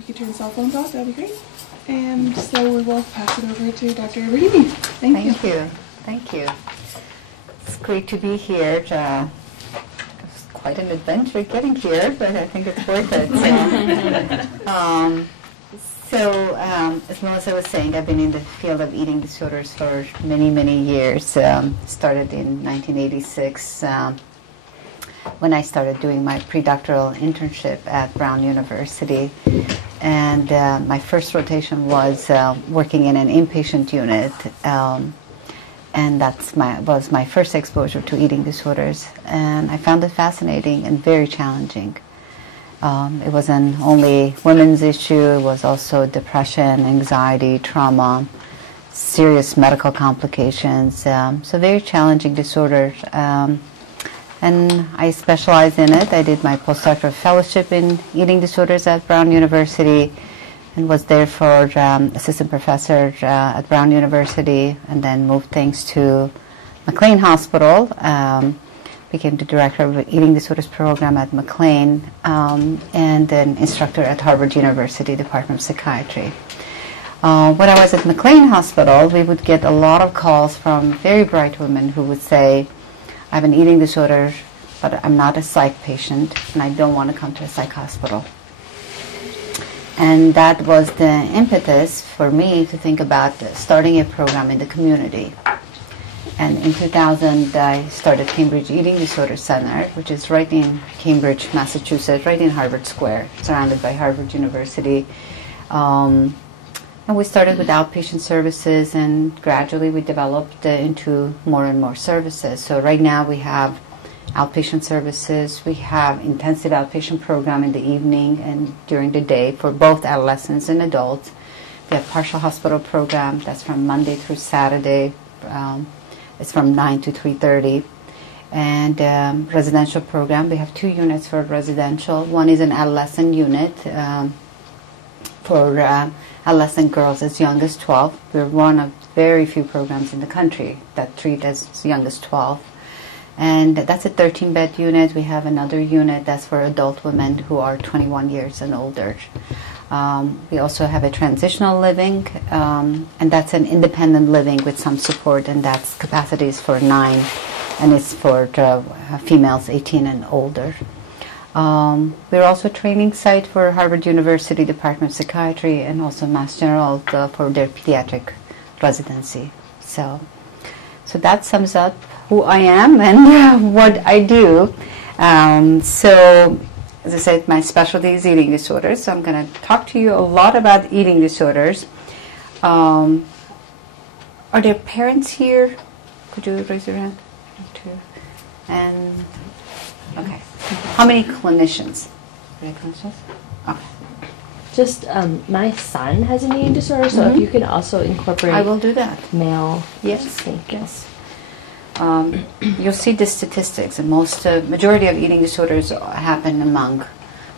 you could turn cell phones off, that would be great. And so we will pass it over to Dr. Ebrahimi. Thank you. Thank you. It's great to be here. It's quite an adventure getting here, but I think it's worth it. So, as Melissa was saying, I've been in the field of eating disorders for many, many years. Started in 1986 when I started doing my predoctoral internship at Brown University. And my first rotation was working in an inpatient unit. And that was my first exposure to eating disorders. And I found it fascinating and very challenging. It wasn't only women's issue, it was also depression, anxiety, trauma, serious medical complications. So very challenging disorders. And I specialized in it. I did my postdoctoral fellowship in eating disorders at Brown University and was there for assistant professor at Brown University, and then moved things to McLean Hospital. Became the director of the eating disorders program at McLean, and an instructor at Harvard University Department of Psychiatry. When I was at McLean Hospital, we would get a lot of calls from very bright women who would say, I have an eating disorder, but I'm not a psych patient, and I don't want to come to a psych hospital. And that was the impetus for me to think about starting a program in the community. And in 2000, I started Cambridge Eating Disorder Center, which is right in Cambridge, Massachusetts, right in Harvard Square, surrounded by Harvard University. And we started with outpatient services, and gradually we developed into more and more services. So right now we have outpatient services. We have intensive outpatient program in the evening and during the day for both adolescents and adults. We have partial hospital program that's from Monday through Saturday. It's from 9 to 3:30. And residential program, we have 2 units for residential. One is an adolescent unit for adolescent girls as young as 12. We're one of very few programs in the country that treat as young as 12. And that's a 13-bed unit. We have another unit that's for adult women who are 21 years and older. We also have a transitional living, and that's an independent living with some support, and that's capacities for 9, and it's for females 18 and older. We're also a training site for Harvard University Department of Psychiatry and also Mass General for their pediatric residency. So that sums up who I am and what I do. So, as I said, my specialty is eating disorders, so I'm going to talk to you a lot about eating disorders. Are there parents here? Could you raise your hand? 2. And, okay. How many clinicians? Are there clinicians? Okay. Just, my son has an eating disorder, so if you could also incorporate... I will do that. Male. Yes. Thank you. Yes. You'll see the statistics. The majority of eating disorders happen among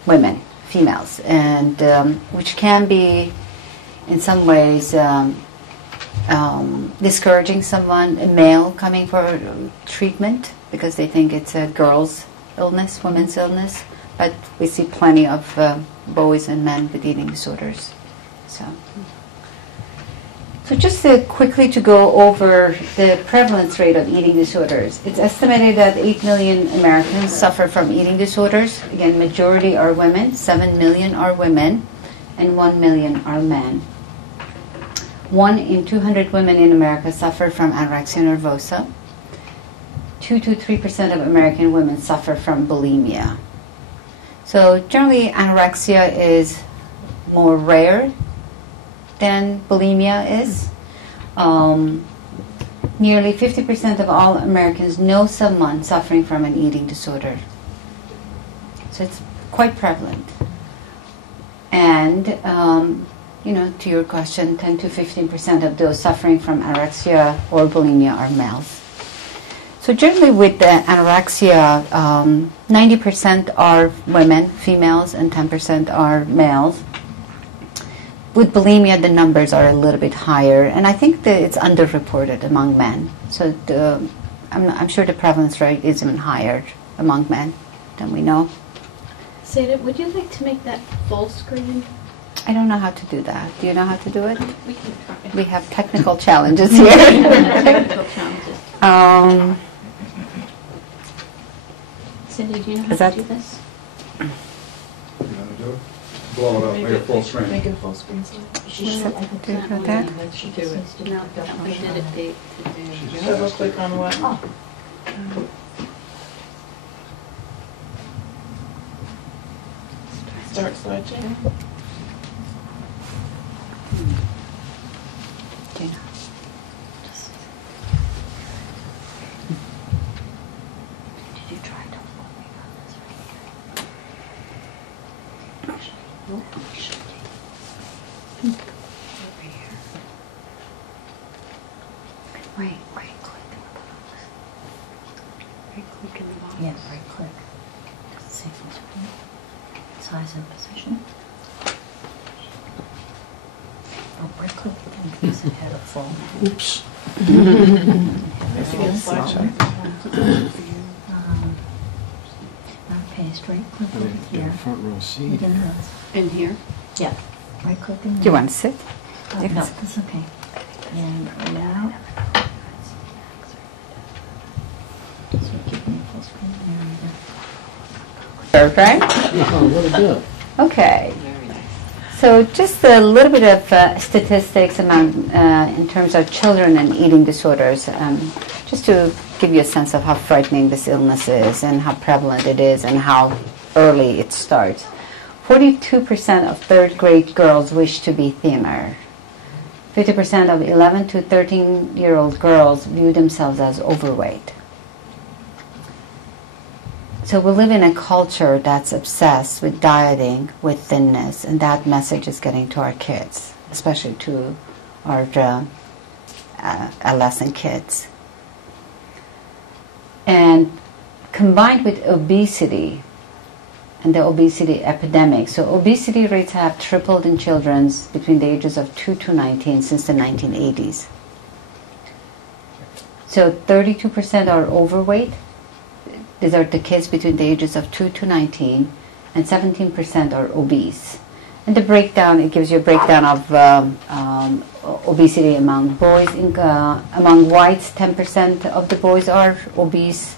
women, females, and which can be, in some ways, discouraging someone, a male coming for treatment because they think it's a girl's illness, women's illness. But we see plenty of boys and men with eating disorders. So just quickly to go over the prevalence rate of eating disorders. It's estimated that 8 million Americans suffer from eating disorders. Again, majority are women. 7 million are women, and 1 million are men. 1 in 200 women in America suffer from anorexia nervosa. 2 to 3% of American women suffer from bulimia. So generally, anorexia is more rare than bulimia is. Nearly 50% of all Americans know someone suffering from an eating disorder. So it's quite prevalent. And, to your question, 10 to 15% of those suffering from anorexia or bulimia are males. So generally with the anorexia, 90% are women, females, and 10% are males. With bulimia, the numbers are a little bit higher, and I think that it's underreported among men. So I'm sure the prevalence rate is even higher among men than we know. Seda, would you like to make that full screen? I don't know how to do that. Do you know how to do it? We have technical challenges here. Technical challenges. Cindy, do you know how to do this? You know how to do it? Blow it up, make it full screen. Make it a full screen slide. Do you know that? No, we did it today. Double click on what? Start slideshow. Did you try to open on this right here? Nope. Over here. Right click in the bottom. Right click in the bottom. Yeah, right click. Save the screen. Size and position. Oh, right click and place it head up full. Oops. Slideshow. Not paste, right click over here. Front row seat. Within the, in here? Yeah. Right click in Do you want to sit? No, that's okay. And now. So keep me full screen. There we go. Right? Oh, what a bit. Okay. So just a little bit of statistics among, in terms of children and eating disorders, just to give you a sense of how frightening this illness is and how prevalent it is and how early it starts. 42% of third grade girls wish to be thinner. 50% of 11 to 13-year-old girls view themselves as overweight. So we live in a culture that's obsessed with dieting, with thinness, and that message is getting to our kids, especially to our adolescent kids. And combined with obesity and the obesity epidemic, so obesity rates have tripled in children between the ages of 2 to 19 since the 1980s. So 32% are overweight. These are the kids between the ages of 2 to 19, and 17% are obese. And the breakdown, it gives you a breakdown of obesity among boys. Among whites, 10% of the boys are obese,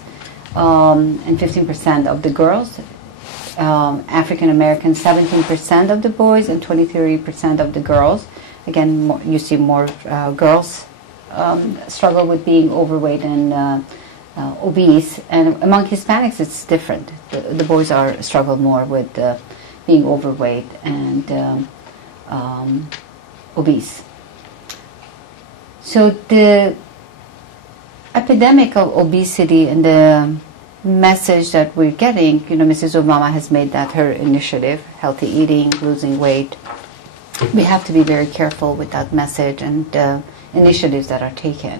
and 15% of the girls. African Americans, 17% of the boys, and 23% of the girls. Again, you see more girls struggle with being overweight and obese, and among Hispanics it's different. The boys struggle more with being overweight and obese. So the epidemic of obesity and the message that we're getting, Mrs. Obama has made that her initiative, healthy eating, losing weight. We have to be very careful with that message and initiatives that are taken.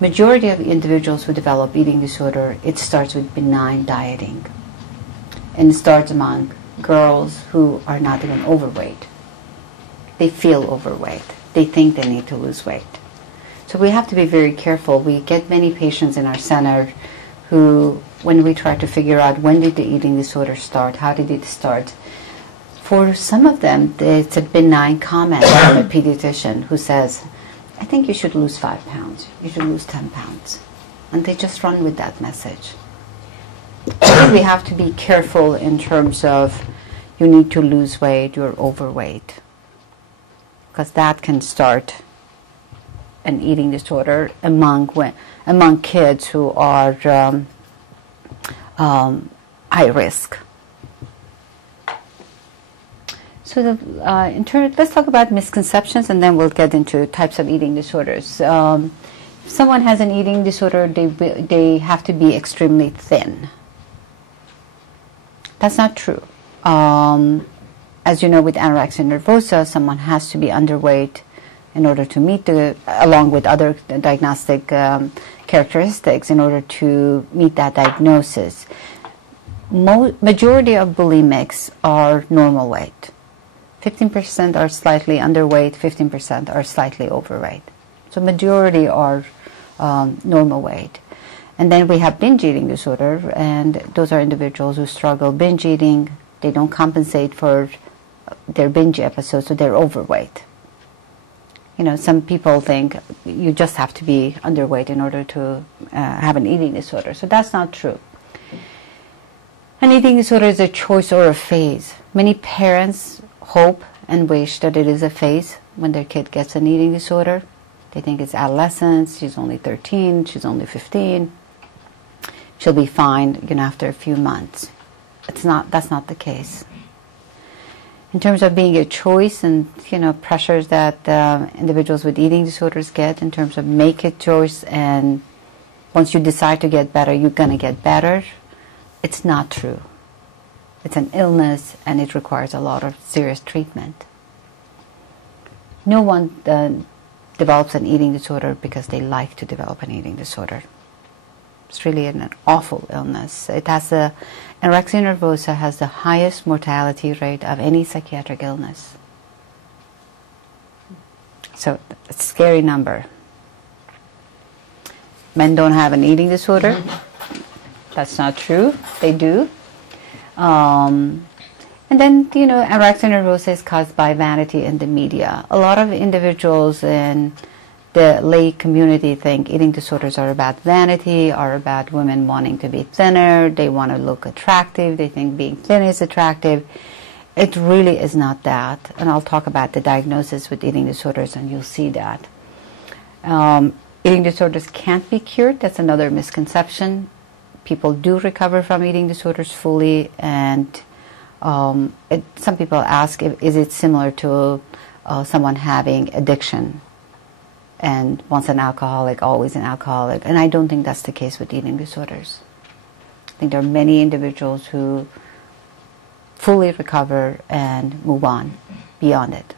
Majority of individuals who develop eating disorder, it starts with benign dieting. And it starts among girls who are not even overweight. They feel overweight. They think they need to lose weight. So we have to be very careful. We get many patients in our center who, when we try to figure out when did the eating disorder start, how did it start, for some of them, it's a benign comment from a pediatrician who says, I think you should lose 5 pounds. You should lose 10 pounds. And they just run with that message. We have to be careful in terms of you need to lose weight, you're overweight. Because that can start an eating disorder among kids who are high risk. So let's talk about misconceptions, and then we'll get into types of eating disorders. If someone has an eating disorder, they have to be extremely thin. That's not true. As you know, with anorexia nervosa, someone has to be underweight in order to meet along with other diagnostic characteristics, in order to meet that diagnosis. Majority of bulimics are normal weight. 15% are slightly underweight, 15% are slightly overweight. So majority are normal weight. And then we have binge eating disorder, and those are individuals who struggle binge eating. They don't compensate for their binge episodes, so they're overweight. You know, some people think you just have to be underweight in order to have an eating disorder. So that's not true. An eating disorder is a choice or a phase. Many parents hope and wish that it is a phase when their kid gets an eating disorder. They think it's adolescence, she's only 13, she's only 15. She'll be fine, you know, after a few months. That's not the case. In terms of being a choice and, you know, pressures that individuals with eating disorders get in terms of make a choice and once you decide to get better, you're going to get better, it's not true. It's an illness and it requires a lot of serious treatment. No one develops an eating disorder because they like to develop an eating disorder. It's really an awful illness. Anorexia nervosa has the highest mortality rate of any psychiatric illness. So it's a scary number. Men don't have an eating disorder. That's not true. They do. And then, you know, anorexia nervosa is caused by vanity in the media. A lot of individuals in the lay community think eating disorders are about vanity, are about women wanting to be thinner, they want to look attractive, they think being thin is attractive. It really is not that. And I'll talk about the diagnosis with eating disorders and you'll see that. Eating disorders can't be cured. That's another misconception. People do recover from eating disorders fully, and some people ask, is it similar to someone having addiction? And once an alcoholic, always an alcoholic. And I don't think that's the case with eating disorders. I think there are many individuals who fully recover and move on beyond it.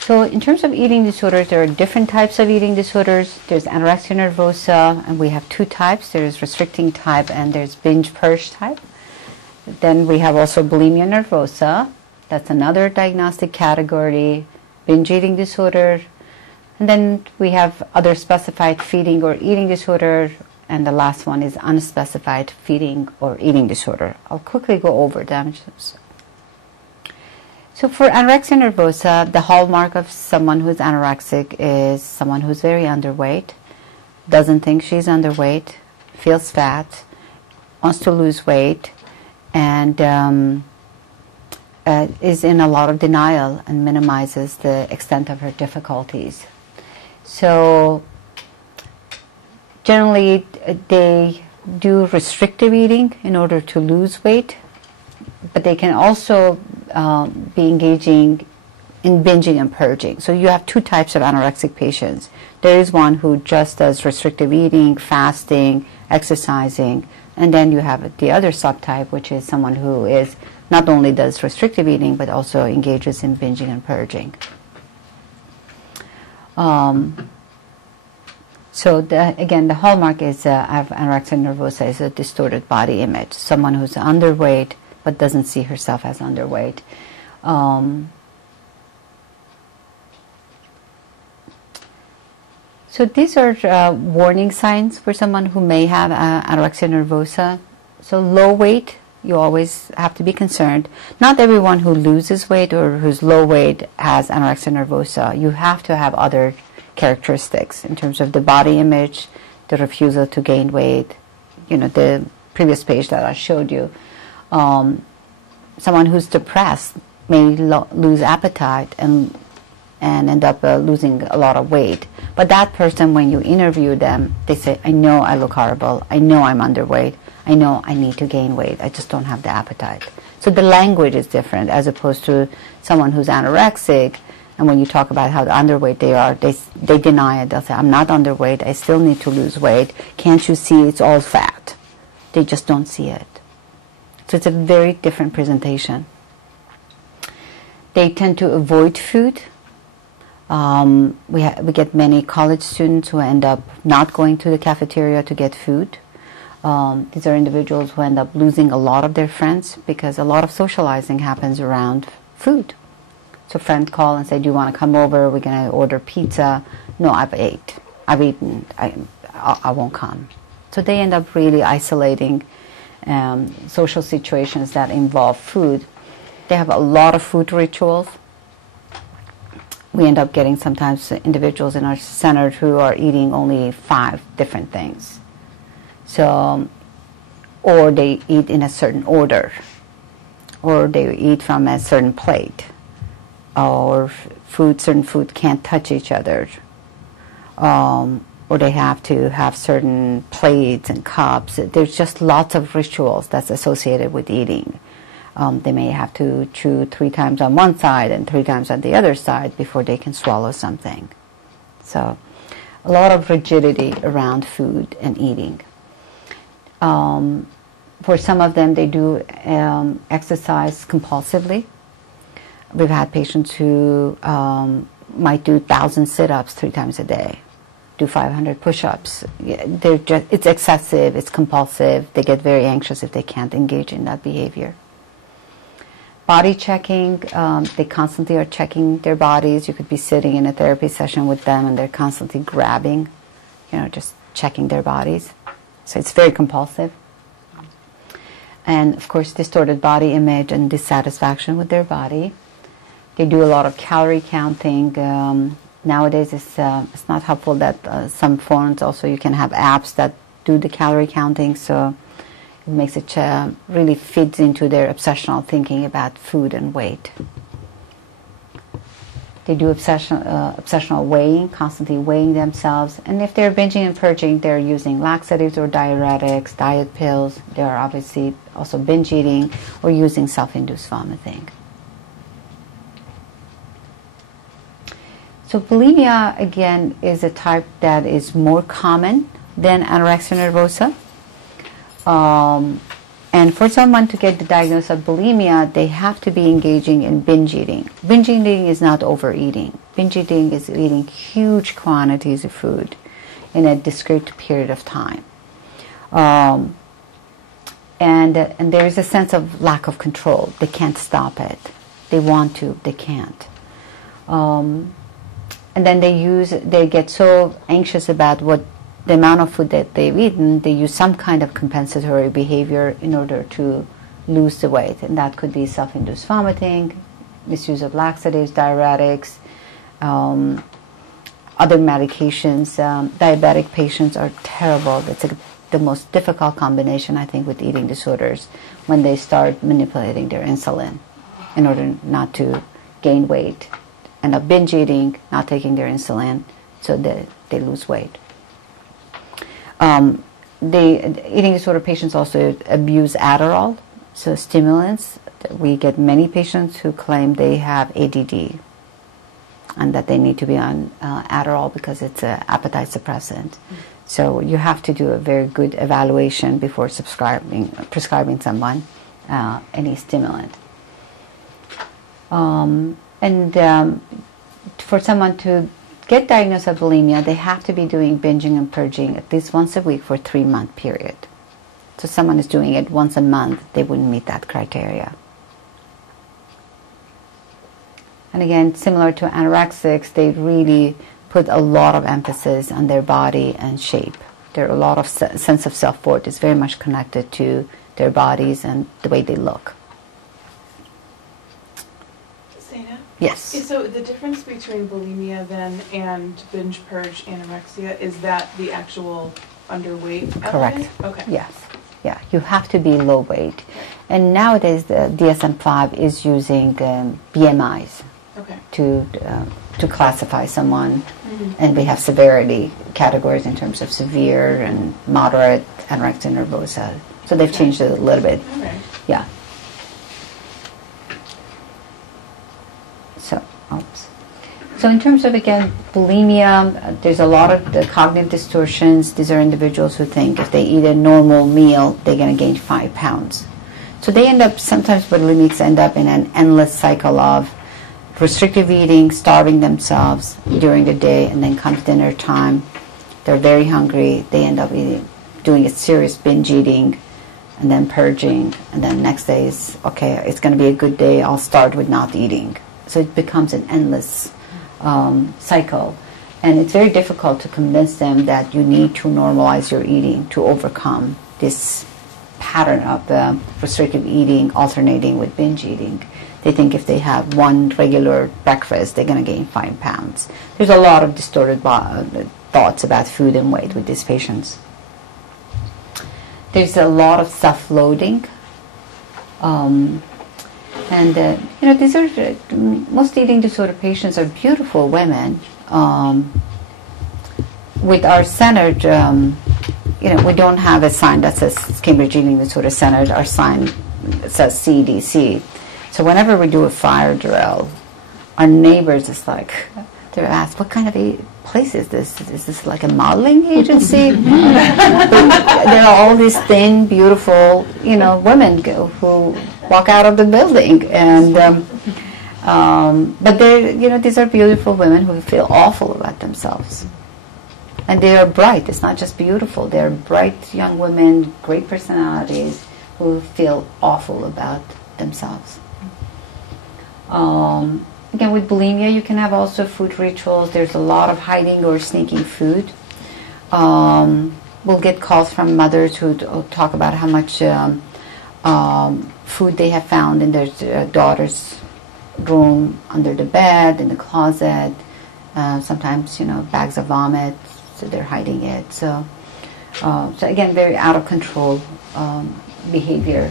So in terms of eating disorders, there are different types of eating disorders. There's anorexia nervosa, and we have two types. There's restricting type and there's binge purge type. Then we have also bulimia nervosa. That's another diagnostic category, binge eating disorder. And then we have other specified feeding or eating disorder, and the last one is unspecified feeding or eating disorder. I'll quickly go over them. So for anorexia nervosa, the hallmark of someone who's anorexic is someone who's very underweight, doesn't think she's underweight, feels fat, wants to lose weight, and is in a lot of denial and minimizes the extent of her difficulties. So generally they do restrictive eating in order to lose weight, but they can also be engaging in binging and purging. So you have two types of anorexic patients. There is one who just does restrictive eating, fasting, exercising, and then you have the other subtype, which is someone who is not only does restrictive eating, but also engages in binging and purging. So again, the hallmark is of anorexia nervosa is a distorted body image. Someone who's underweight, but doesn't see herself as underweight. So these are warning signs for someone who may have anorexia nervosa. So low weight, you always have to be concerned. Not everyone who loses weight or who's low weight has anorexia nervosa. You have to have other characteristics in terms of the body image, the refusal to gain weight, you know, the previous page that I showed you. Someone who's depressed may lose appetite and end up losing a lot of weight. But that person, when you interview them, they say, I know I look horrible, I know I'm underweight, I know I need to gain weight, I just don't have the appetite. So the language is different as opposed to someone who's anorexic, and when you talk about how underweight they are, they deny it. They'll say, I'm not underweight, I still need to lose weight, can't you see it's all fat? They just don't see it. So it's a very different presentation. They tend to avoid food. We get many college students who end up not going to the cafeteria to get food. These are individuals who end up losing a lot of their friends because a lot of socializing happens around food. So friends call and say, do you want to come over? We're going to order pizza. No, I've eaten. I won't come. So they end up really isolating social situations that involve food, they have a lot of food rituals. We end up getting sometimes individuals in our center who are eating only 5 different things. So, or they eat in a certain order, or they eat from a certain plate, or certain food can't touch each other, or they have to have certain plates and cups. There's just lots of rituals that's associated with eating. They may have to chew 3 times on one side and 3 times on the other side before they can swallow something. So a lot of rigidity around food and eating. For some of them, they do exercise compulsively. We've had patients who might do 1,000 sit-ups 3 times a day, do 500 push-ups. It's excessive, it's compulsive. They get very anxious if they can't engage in that behavior. Body checking, they constantly are checking their bodies. You could be sitting in a therapy session with them and they're constantly grabbing, just checking their bodies. So it's very compulsive. And of course, distorted body image and dissatisfaction with their body. They do a lot of calorie counting. Nowadays, it's not helpful that some phones also, you can have apps that do the calorie counting, so it makes it really fits into their obsessional thinking about food and weight. They do obsessional weighing, constantly weighing themselves. And if they're binging and purging, they're using laxatives or diuretics, diet pills. They are obviously also binge eating or using self-induced vomiting. So bulimia, again, is a type that is more common than anorexia nervosa. And for someone to get the diagnosis of bulimia, they have to be engaging in binge eating. Binge eating is not overeating. Binge eating is eating huge quantities of food in a discrete period of time. And there is a sense of lack of control. They can't stop it. They want to, they can't. And then they get so anxious about the amount of food that they've eaten, they use some kind of compensatory behavior in order to lose the weight. And that could be self-induced vomiting, misuse of laxatives, diuretics, other medications. Diabetic patients are terrible. It's the most difficult combination, I think, with eating disorders, when they start manipulating their insulin in order not to gain weight. End up binge eating, not taking their insulin, so they lose weight. Eating disorder patients also abuse Adderall, so stimulants. We get many patients who claim they have ADD and that they need to be on Adderall because it's an appetite suppressant. So you have to do a very good evaluation before prescribing someone any stimulant. For someone to get diagnosed with bulimia, they have to be doing binging and purging at least once a week for a 3-month period. So if someone is doing it once a month, they wouldn't meet that criteria. And again, similar to anorexics, they really put a lot of emphasis on their body and shape. There are a lot of sense of self-worth is very much connected to their bodies and the way they look. Seda? Yes. So the difference between bulimia then and binge purge anorexia, is that the actual underweight Correct. element? Okay. Yes. Yeah, you have to be low weight. And nowadays the DSM-5 is using BMIs Okay. to classify someone, and we have severity categories in terms of severe and moderate anorexia nervosa. So they've changed it a little bit. All right. Yeah. So, oops. So in terms of, again, bulimia, there's a lot of the cognitive distortions. These are individuals who think if they eat a normal meal, they're going to gain 5 pounds. So they end up, sometimes bulimics end up in an endless cycle of restrictive eating, starving themselves during the day, and then comes dinner time. They're very hungry. They end up doing a serious binge eating, and then purging, and then next day is, okay, it's going to be a good day, I'll start with not eating. So it becomes an endless cycle. And it's very difficult to convince them that you need to normalize your eating to overcome this pattern of restrictive eating alternating with binge eating. They think if they have one regular breakfast, they're going to gain 5 pounds. There's a lot of distorted thoughts about food and weight with these patients. There's a lot of self-loathing. These are most eating disorder patients are beautiful women. With our center, we don't have a sign that says Cambridge Eating Disorder Center. Our sign says CEDC. So whenever we do a fire drill, our neighbors is like, they're asked, what kind of place is this? Is this like a modeling agency? There are all these thin, beautiful, women who walk out of the building, and but they're, these are beautiful women who feel awful about themselves, and they are bright. It's not just beautiful; they're bright young women, great personalities, who feel awful about themselves. Again, with bulimia, you can have also food rituals. There's a lot of hiding or sneaking food. We'll get calls from mothers who talk about how much food they have found in their daughter's room, under the bed, in the closet. Sometimes, bags of vomit, so they're hiding it. So again, very out of control behavior.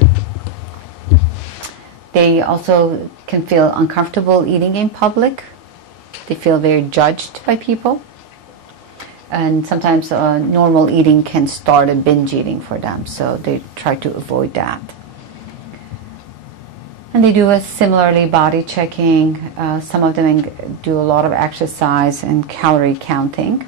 They also can feel uncomfortable eating in public. They feel very judged by people. And sometimes normal eating can start a binge eating for them, so they try to avoid that. And they do a similarly body checking. Some of them do a lot of exercise and calorie counting.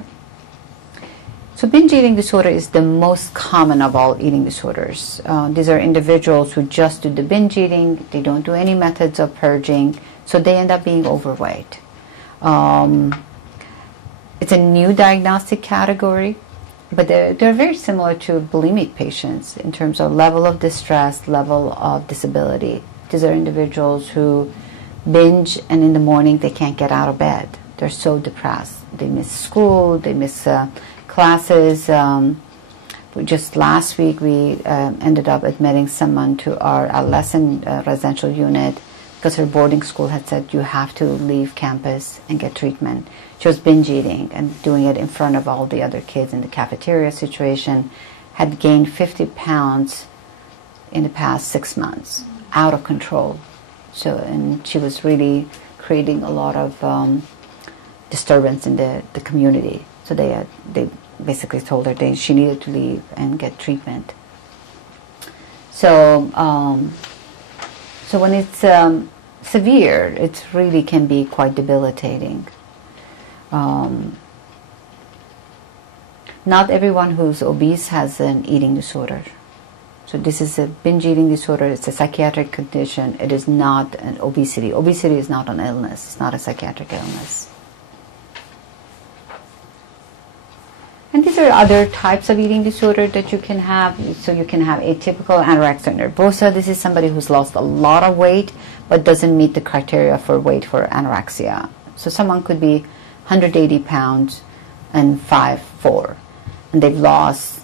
So binge eating disorder is the most common of all eating disorders. These are individuals who just do the binge eating. They don't do any methods of purging, so they end up being overweight. It's a new diagnostic category, but they're very similar to bulimic patients in terms of level of distress, level of disability. These are individuals who binge, and in the morning they can't get out of bed. They're so depressed. They miss school, they miss classes. Just last week we ended up admitting someone to our adolescent residential unit because her boarding school had said you have to leave campus and get treatment. She was binge eating and doing it in front of all the other kids in the cafeteria situation, had gained 50 pounds in the past 6 months, out of control. So, and she was really creating a lot of disturbance in the community. So they basically told her she needed to leave and get treatment. So, so when it's severe, it really can be quite debilitating. Not everyone who's obese has an eating disorder. So this is a binge eating disorder. It's a psychiatric condition. It is not an obesity. Obesity is not an illness. It's not a psychiatric illness. And these are other types of eating disorder that you can have. So you can have atypical anorexia nervosa. This is somebody who's lost a lot of weight but doesn't meet the criteria for weight for anorexia. So someone could be 180 pounds and 5'4", and they've lost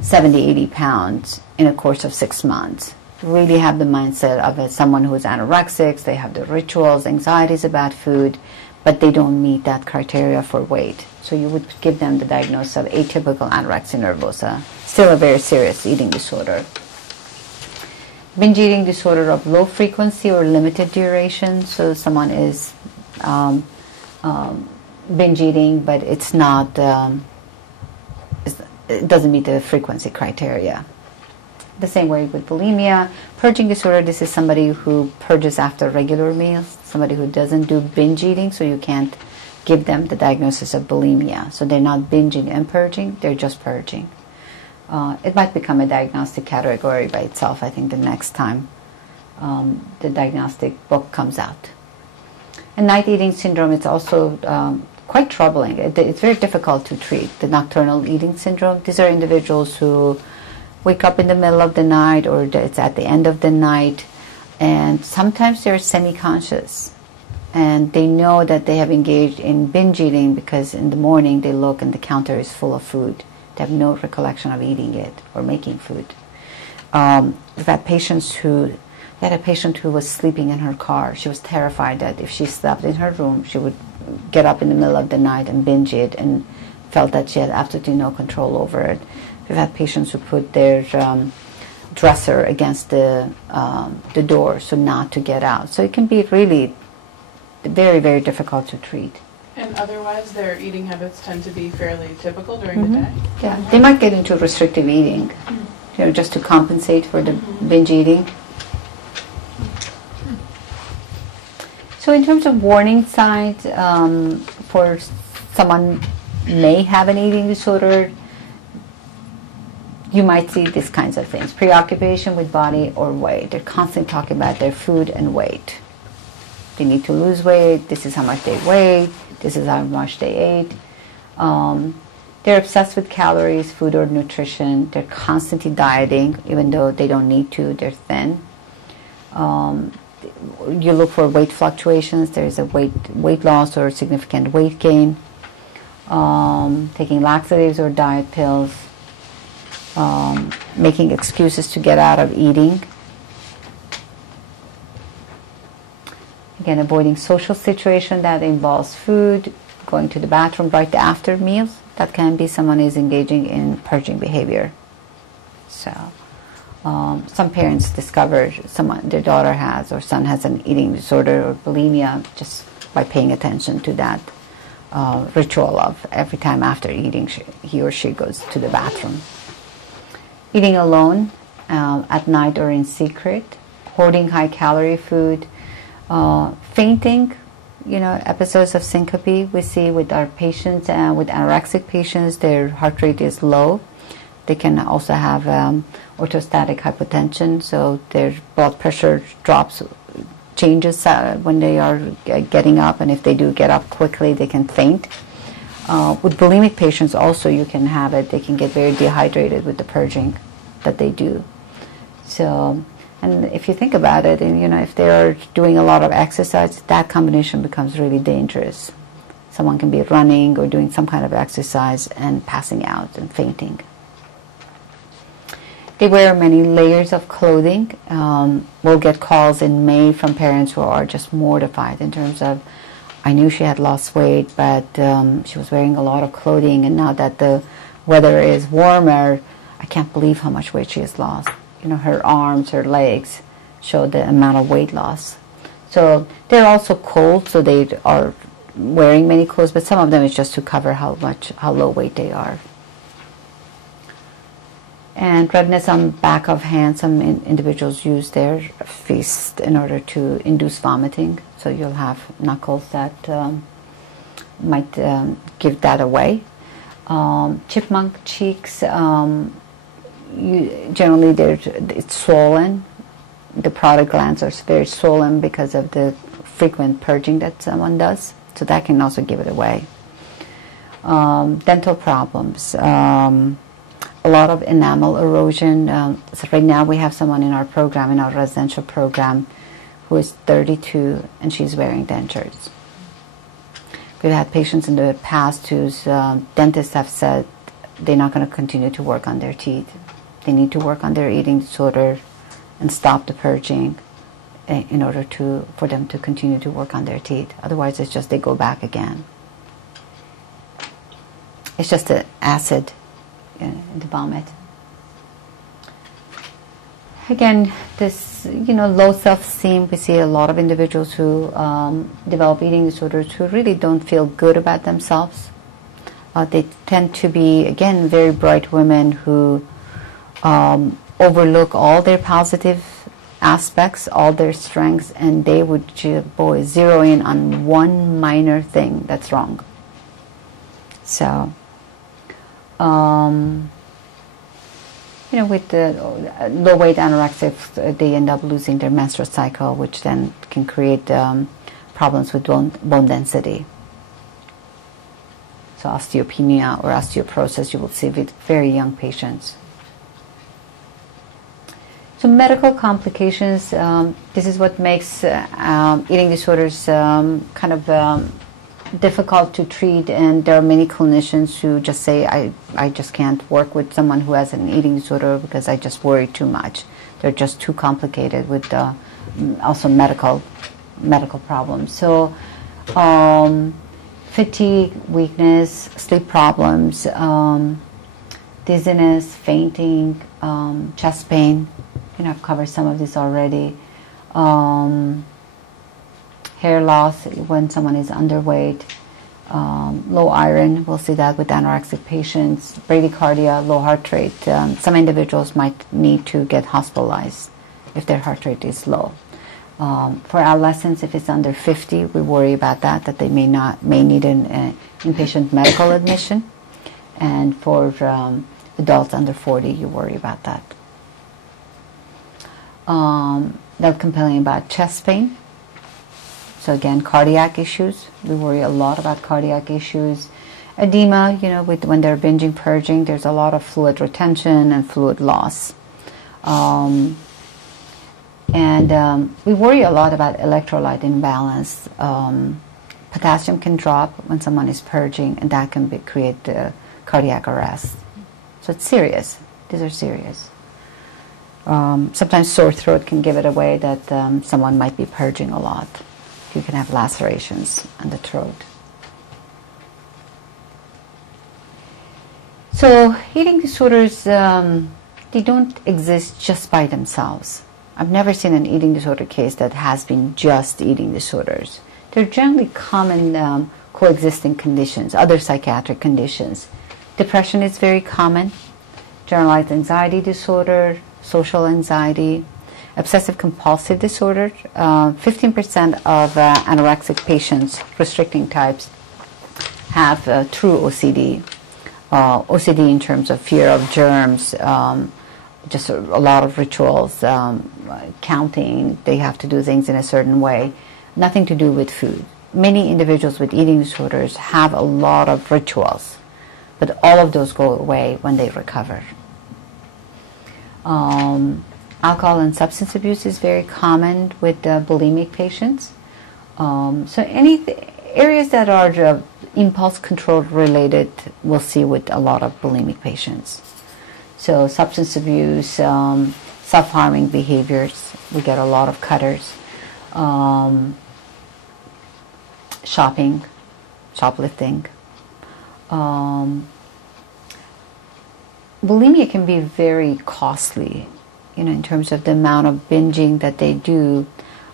70, 80 pounds in a course of 6 months. Really have the mindset of someone who is anorexic. They have the rituals, anxieties about food, but they don't meet that criteria for weight. So you would give them the diagnosis of atypical anorexia nervosa, still a very serious eating disorder. Binge eating disorder of low frequency or limited duration. So someone is binge eating, but it's not, it doesn't meet the frequency criteria. The same way with bulimia. Purging disorder, this is somebody who purges after regular meals, somebody who doesn't do binge eating, so you can't give them the diagnosis of bulimia. So they're not binging and purging, they're just purging. It might become a diagnostic category by itself, I think, the next time the diagnostic book comes out. And night eating syndrome, it's also quite troubling. It's very difficult to treat, the nocturnal eating syndrome. These are individuals who wake up in the middle of the night, or it's at the end of the night, and sometimes they're semi-conscious. And they know that they have engaged in binge eating because in the morning they look and the counter is full of food. They have no recollection of eating it or making food. We've had patients who, we had a patient who was sleeping in her car. She was terrified that if she slept in her room, she would get up in the middle of the night and binge it, and felt that she had absolutely no control over it. We've had patients who put their dresser against the door so not to get out. So it can be really very, very difficult to treat. And otherwise, their eating habits tend to be fairly typical during the day? Yeah, they might get into restrictive eating, just to compensate for the binge eating. So in terms of warning signs for someone may have an eating disorder, you might see these kinds of things. Preoccupation with body or weight. They're constantly talking about their food and weight. They need to lose weight. This is how much they weigh. This is how much they ate. They're obsessed with calories, food, or nutrition. They're constantly dieting, even though they don't need to. They're thin. You look for weight fluctuations. There is a weight loss or significant weight gain. Taking laxatives or diet pills. Making excuses to get out of eating. Again, avoiding social situation that involves food, going to the bathroom right after meals. That can be someone is engaging in purging behavior. So, some parents discover their daughter has or son has an eating disorder or bulimia just by paying attention to that ritual of every time after eating he or she goes to the bathroom. Eating alone at night or in secret, hoarding high-calorie food, fainting, episodes of syncope we see with our patients. With anorexic patients, their heart rate is low. They can also have orthostatic hypotension, so their blood pressure changes when they are getting up, and if they do get up quickly, they can faint. With bulimic patients also you can have it. They can get very dehydrated with the purging that they do. So, and if you think about it, and if they are doing a lot of exercise, that combination becomes really dangerous. Someone can be running or doing some kind of exercise and passing out and fainting. They wear many layers of clothing. We'll get calls in May from parents who are just mortified in terms of, I knew she had lost weight, but she was wearing a lot of clothing, and now that the weather is warmer, I can't believe how much weight she has lost. Her arms, her legs show the amount of weight loss. So they're also cold, so they are wearing many clothes, but some of them is just to cover how low weight they are. And redness on back of hands. Some individuals use their fist in order to induce vomiting. So you'll have knuckles that might give that away. Chipmunk cheeks. Generally, it's swollen. The product glands are very swollen because of the frequent purging that someone does. So that can also give it away. Dental problems. A lot of enamel erosion. So right now we have someone in our program, in our residential program, who is 32 and she's wearing dentures. We've had patients in the past whose dentists have said they're not going to continue to work on their teeth. They need to work on their eating disorder and stop the purging in order for them to continue to work on their teeth. Otherwise, it's just they go back again. It's just the acid in the vomit. Again, this low self-esteem. We see a lot of individuals who develop eating disorders who really don't feel good about themselves. They tend to be, again, very bright women who overlook all their positive aspects, all their strengths, and they would zero in on one minor thing that's wrong. So, with the low-weight anorexics, they end up losing their menstrual cycle, which then can create problems with bone density. So osteopenia or osteoporosis you will see with very young patients. So medical complications, this is what makes eating disorders kind of difficult to treat, and there are many clinicians who just say, I just can't work with someone who has an eating disorder because I just worry too much. They're just too complicated with also medical problems. So fatigue, weakness, sleep problems, dizziness, fainting, chest pain. I've covered some of this already. Hair loss when someone is underweight, low iron, we'll see that with anorexic patients, bradycardia, low heart rate. Some individuals might need to get hospitalized if their heart rate is low. For adolescents, if it's under 50, we worry about that they may need an inpatient medical admission. And for adults under 40, you worry about that. They're complaining about chest pain. So again, cardiac issues. We worry a lot about cardiac issues. Edema, when they're binging, purging, there's a lot of fluid retention and fluid loss. And we worry a lot about electrolyte imbalance. Potassium can drop when someone is purging, and that can create cardiac arrest. So it's serious. These are serious. Sometimes sore throat can give it away that someone might be purging a lot. You can have lacerations on the throat. So eating disorders, they don't exist just by themselves. I've never seen an eating disorder case that has been just eating disorders. They're generally common coexisting conditions, other psychiatric conditions. Depression is very common, generalized anxiety disorder, social anxiety, obsessive compulsive disorder. 15% of anorexic patients, restricting types, have true OCD. OCD in terms of fear of germs, just a lot of rituals, counting, they have to do things in a certain way, nothing to do with food. Many individuals with eating disorders have a lot of rituals, but all of those go away when they recover. Alcohol and substance abuse is very common with bulimic patients. So any areas that are impulse control related, we'll see with a lot of bulimic patients. So substance abuse, self-harming behaviors, we get a lot of cutters. Shopping, shoplifting. Bulimia can be very costly, in terms of the amount of binging that they do.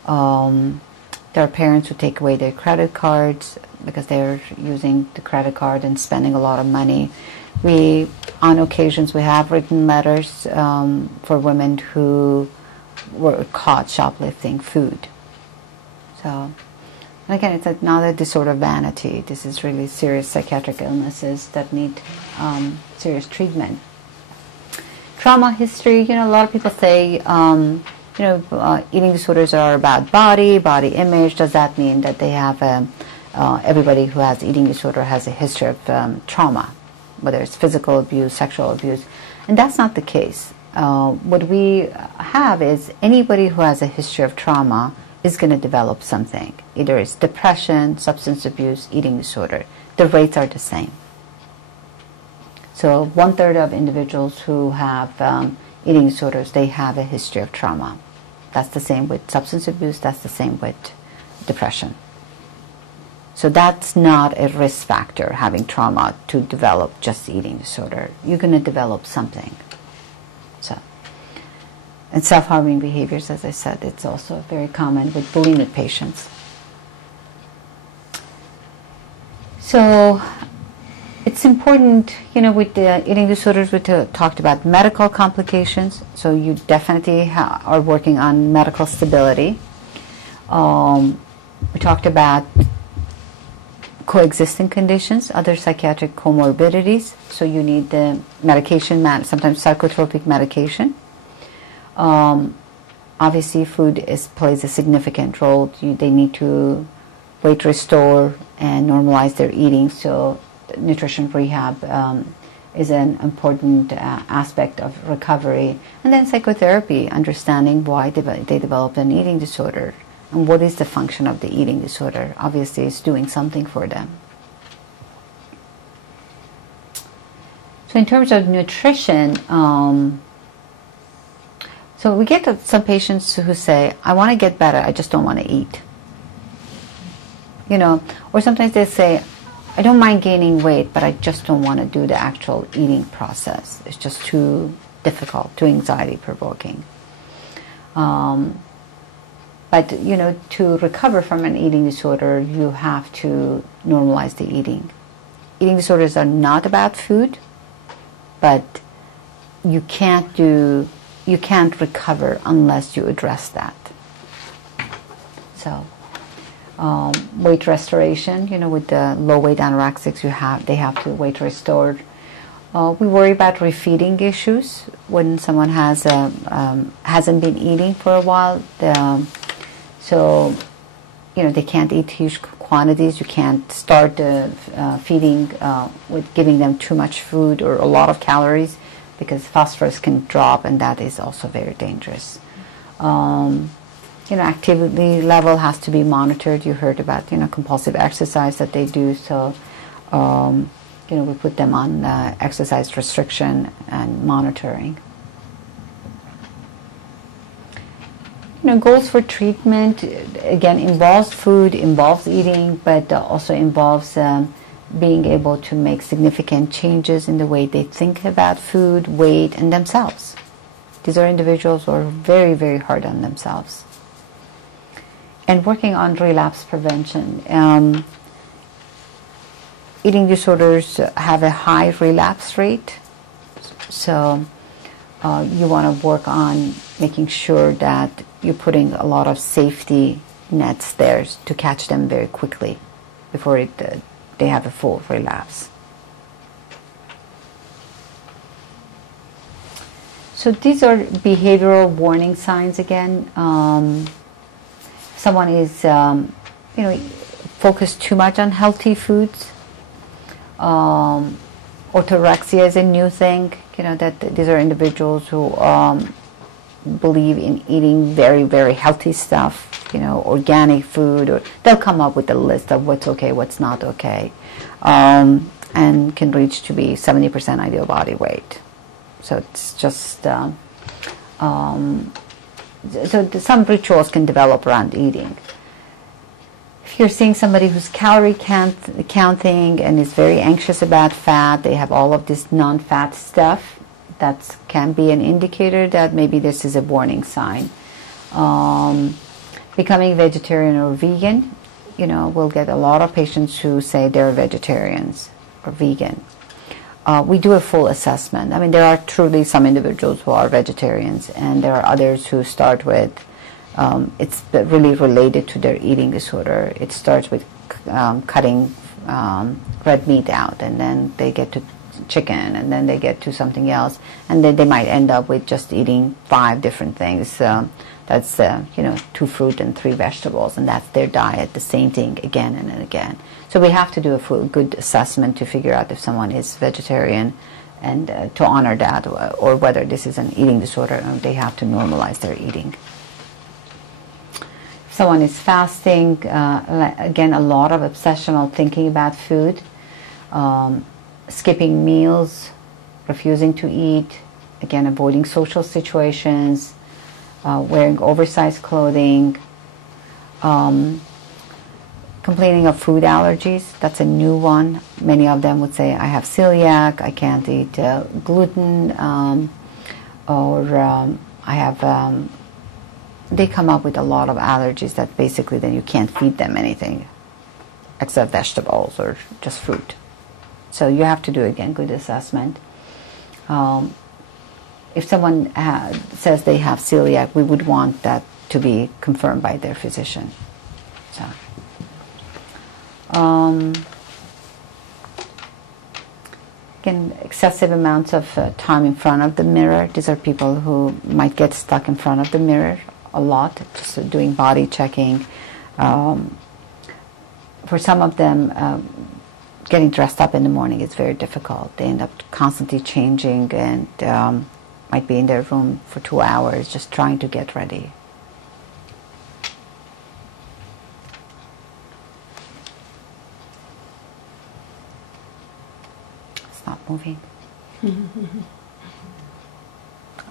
There are parents who take away their credit cards because they're using the credit card and spending a lot of money. On occasions, we have written letters for women who were caught shoplifting food. So, again, it's not a disorder of vanity. This is really serious psychiatric illnesses that need serious treatment. Trauma history, a lot of people say, eating disorders are about body image. Does that mean that they have, everybody who has eating disorder has a history of trauma, whether it's physical abuse, sexual abuse? And that's not the case. What we have is anybody who has a history of trauma is going to develop something. Either it's depression, substance abuse, eating disorder. The rates are the same. So 1/3 of individuals who have eating disorders, they have a history of trauma. That's the same with substance abuse, that's the same with depression. So that's not a risk factor, having trauma, to develop just eating disorder. You're going to develop something. So, and self-harming behaviors, as I said, it's also very common with bulimic patients. So it's important, with the eating disorders, we talked about medical complications. So you definitely are working on medical stability. We talked about coexisting conditions, other psychiatric comorbidities. So you need the medication, sometimes psychotropic medication. Obviously, food plays a significant role. They need to weight restore and normalize their eating. So nutrition rehab is an important aspect of recovery. And then psychotherapy, understanding why they developed an eating disorder, And what is the function of the eating disorder? Obviously, it's doing something for them. So in terms of nutrition, so we get some patients who say, I want to get better, I just don't want to eat. You know, or sometimes they say, I don't mind gaining weight, but I just don't want to do the actual eating process. It's just too difficult, too anxiety provoking. But, you know, to recover from an eating disorder, you have to normalize the eating. Eating disorders are not about food, but you can't recover unless you address that. So, weight restoration, you know, with the low weight anorexics, they have to weight restored. We worry about refeeding issues when someone hasn't been eating for a while. So, you know, they can't eat huge quantities. You can't start feeding with giving them too much food or a lot of calories, because phosphorus can drop, and that is also very dangerous. You know, activity level has to be monitored. You heard about, you know, compulsive exercise that they do. So, you know, we put them on exercise restriction and monitoring. You know, goals for treatment, again, involves food, involves eating, but also involves being able to make significant changes in the way they think about food, weight, and themselves. These are individuals who are very, very hard on themselves. And working on relapse prevention. Eating disorders have a high relapse rate, so you want to work on making sure that you're putting a lot of safety nets there to catch them very quickly before they have a full relapse. So these are behavioral warning signs again. Someone is, you know, focused too much on healthy foods. Orthorexia is a new thing, you know, that these are individuals who believe in eating very, very healthy stuff, you know, organic food, or they'll come up with a list of what's okay, what's not okay, and can reach to be 70% ideal body weight. So it's just, so some rituals can develop around eating. If you're seeing somebody who's calorie counting and is very anxious about fat, they have all of this non-fat stuff, that can be an indicator that maybe this is a warning sign. Becoming vegetarian or vegan, you know, we'll get a lot of patients who say they're vegetarians or vegan. We do a full assessment. I mean, there are truly some individuals who are vegetarians, and there are others who start with, it's really related to their eating disorder. It starts with cutting red meat out, and then they get to chicken, and then they get to something else, and then they might end up with just eating 5 different things. That's, you know, 2 fruit and 3 vegetables, and that's their diet, the same thing again and again. So we have to do a full good assessment to figure out if someone is vegetarian, and to honor that, or whether this is an eating disorder and they have to normalize their eating. If someone is fasting, again, a lot of obsessional thinking about food, skipping meals, refusing to eat, again, avoiding social situations, wearing oversized clothing, complaining of food allergies. That's a new one. Many of them would say, I have celiac, I can't eat gluten, or I have, they come up with a lot of allergies that basically then you can't feed them anything except vegetables or just fruit. So you have to do, again, good assessment. If someone says they have celiac, we would want that to be confirmed by their physician. So, again, excessive amounts of time in front of the mirror. These are people who might get stuck in front of the mirror a lot, just doing body checking. For some of them, getting dressed up in the morning is very difficult. They end up constantly changing and might be in their room for 2 hours just trying to get ready. moving.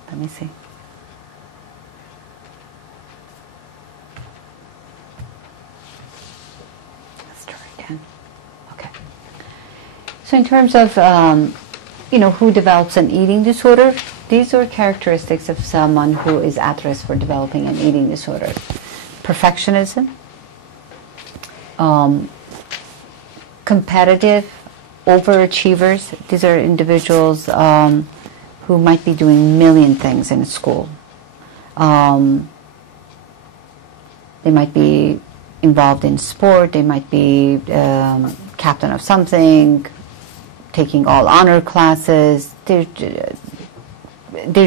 Let me see. Let's try again. Okay. So in terms of, who develops an eating disorder, these are characteristics of someone who is at risk for developing an eating disorder. Perfectionism, competitive, overachievers. These are individuals who might be doing a million things in school. They might be involved in sport. They might be captain of something, taking all honor classes. They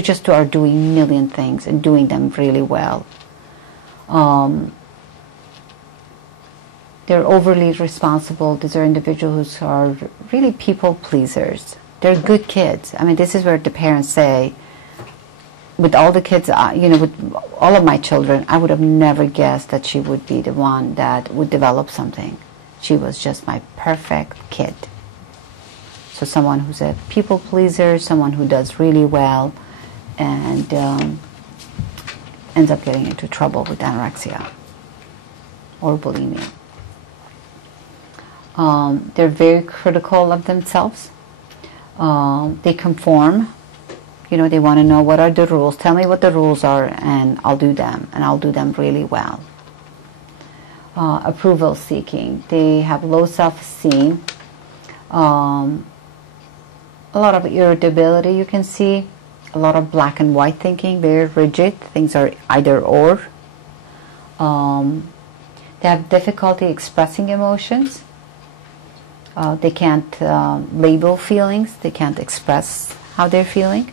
just are doing a million things and doing them really well. They're overly responsible. These are individuals who are really people pleasers. They're good kids. I mean, this is where the parents say, with all the kids, with all of my children, I would have never guessed that she would be the one that would develop something. She was just my perfect kid. So someone who's a people pleaser, someone who does really well, and ends up getting into trouble with anorexia or bulimia. They're very critical of themselves. They conform. They want to know what are the rules. Tell me what the rules are, and I'll do them, and I'll do them really well. Approval seeking. They have low self-esteem. A lot of irritability, you can see. A lot of black and white thinking, very rigid. Things are either or. They have difficulty expressing emotions. They can't label feelings. They can't express how they're feeling.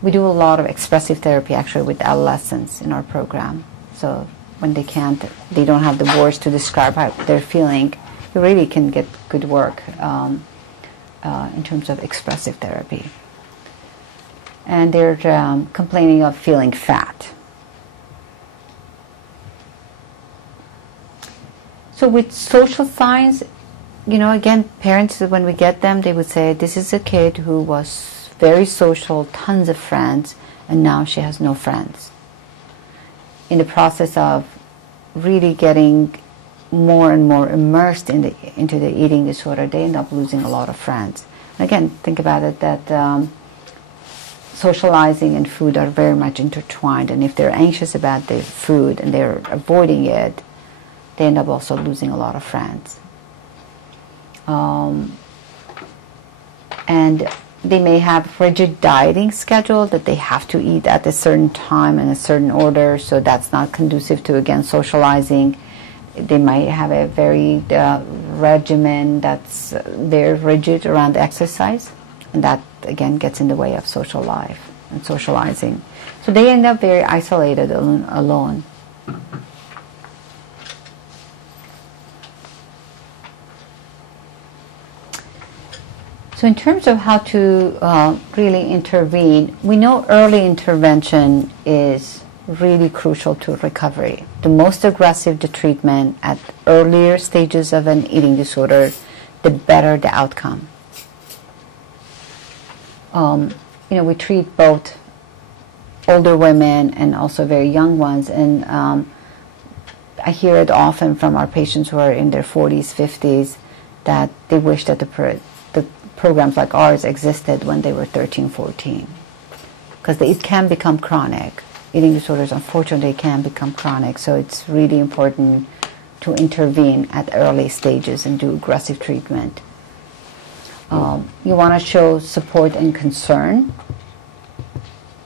We do a lot of expressive therapy actually with adolescents in our program. So when they don't have the words to describe how they're feeling, you really can get good work in terms of expressive therapy. And they're complaining of feeling fat. So with social signs, again, parents, when we get them, they would say, this is a kid who was very social, tons of friends, and now she has no friends. In the process of really getting more and more immersed into the eating disorder, they end up losing a lot of friends. And again, think about it that socializing and food are very much intertwined, and if they're anxious about their food and they're avoiding it, they end up also losing a lot of friends. And they may have rigid dieting schedule that they have to eat at a certain time in a certain order, so that's not conducive to, again, socializing. They might have a very regimen that's very rigid around exercise, and that, again, gets in the way of social life and socializing. So they end up very isolated, alone. So in terms of how to really intervene, we know early intervention is really crucial to recovery. The most aggressive the treatment at earlier stages of an eating disorder, the better the outcome. We treat both older women and also very young ones, and I hear it often from our patients who are in their 40s, 50s, that they wish that the programs like ours existed when they were 13, 14. Because it can become chronic. Eating disorders, unfortunately, can become chronic. So it's really important to intervene at early stages and do aggressive treatment. You want to show support and concern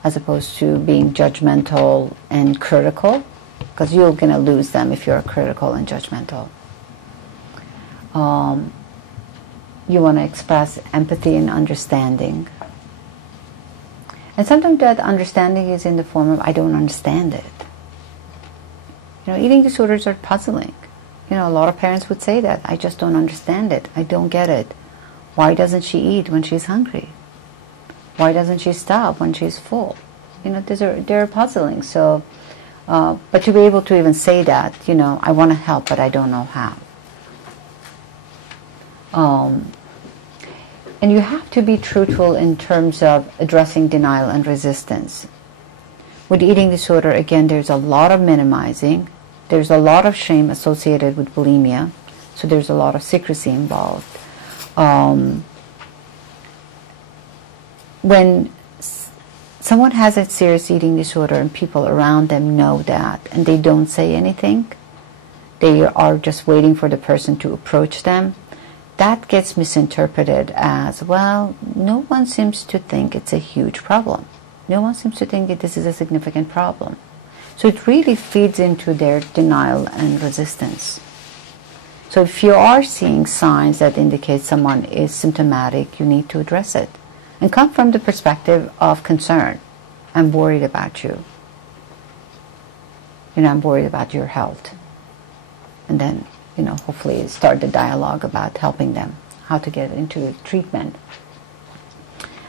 as opposed to being judgmental and critical, because you're going to lose them if you're critical and judgmental. You want to express empathy and understanding. And sometimes that understanding is in the form of, I don't understand it. Eating disorders are puzzling. A lot of parents would say that. I just don't understand it. I don't get it. Why doesn't she eat when she's hungry? Why doesn't she stop when she's full? They're puzzling. So, but to be able to even say that, I want to help, but I don't know how. And you have to be truthful in terms of addressing denial and resistance. With eating disorder, again, there's a lot of minimizing. There's a lot of shame associated with bulimia, so there's a lot of secrecy involved. When someone has a serious eating disorder and people around them know that and they don't say anything, they are just waiting for the person to approach them, that gets misinterpreted as, well, no one seems to think it's a huge problem. No one seems to think that this is a significant problem. So it really feeds into their denial and resistance. So if you are seeing signs that indicate someone is symptomatic, you need to address it. And come from the perspective of concern. I'm worried about you. I'm worried about your health. And then, hopefully start the dialogue about helping them, how to get into treatment.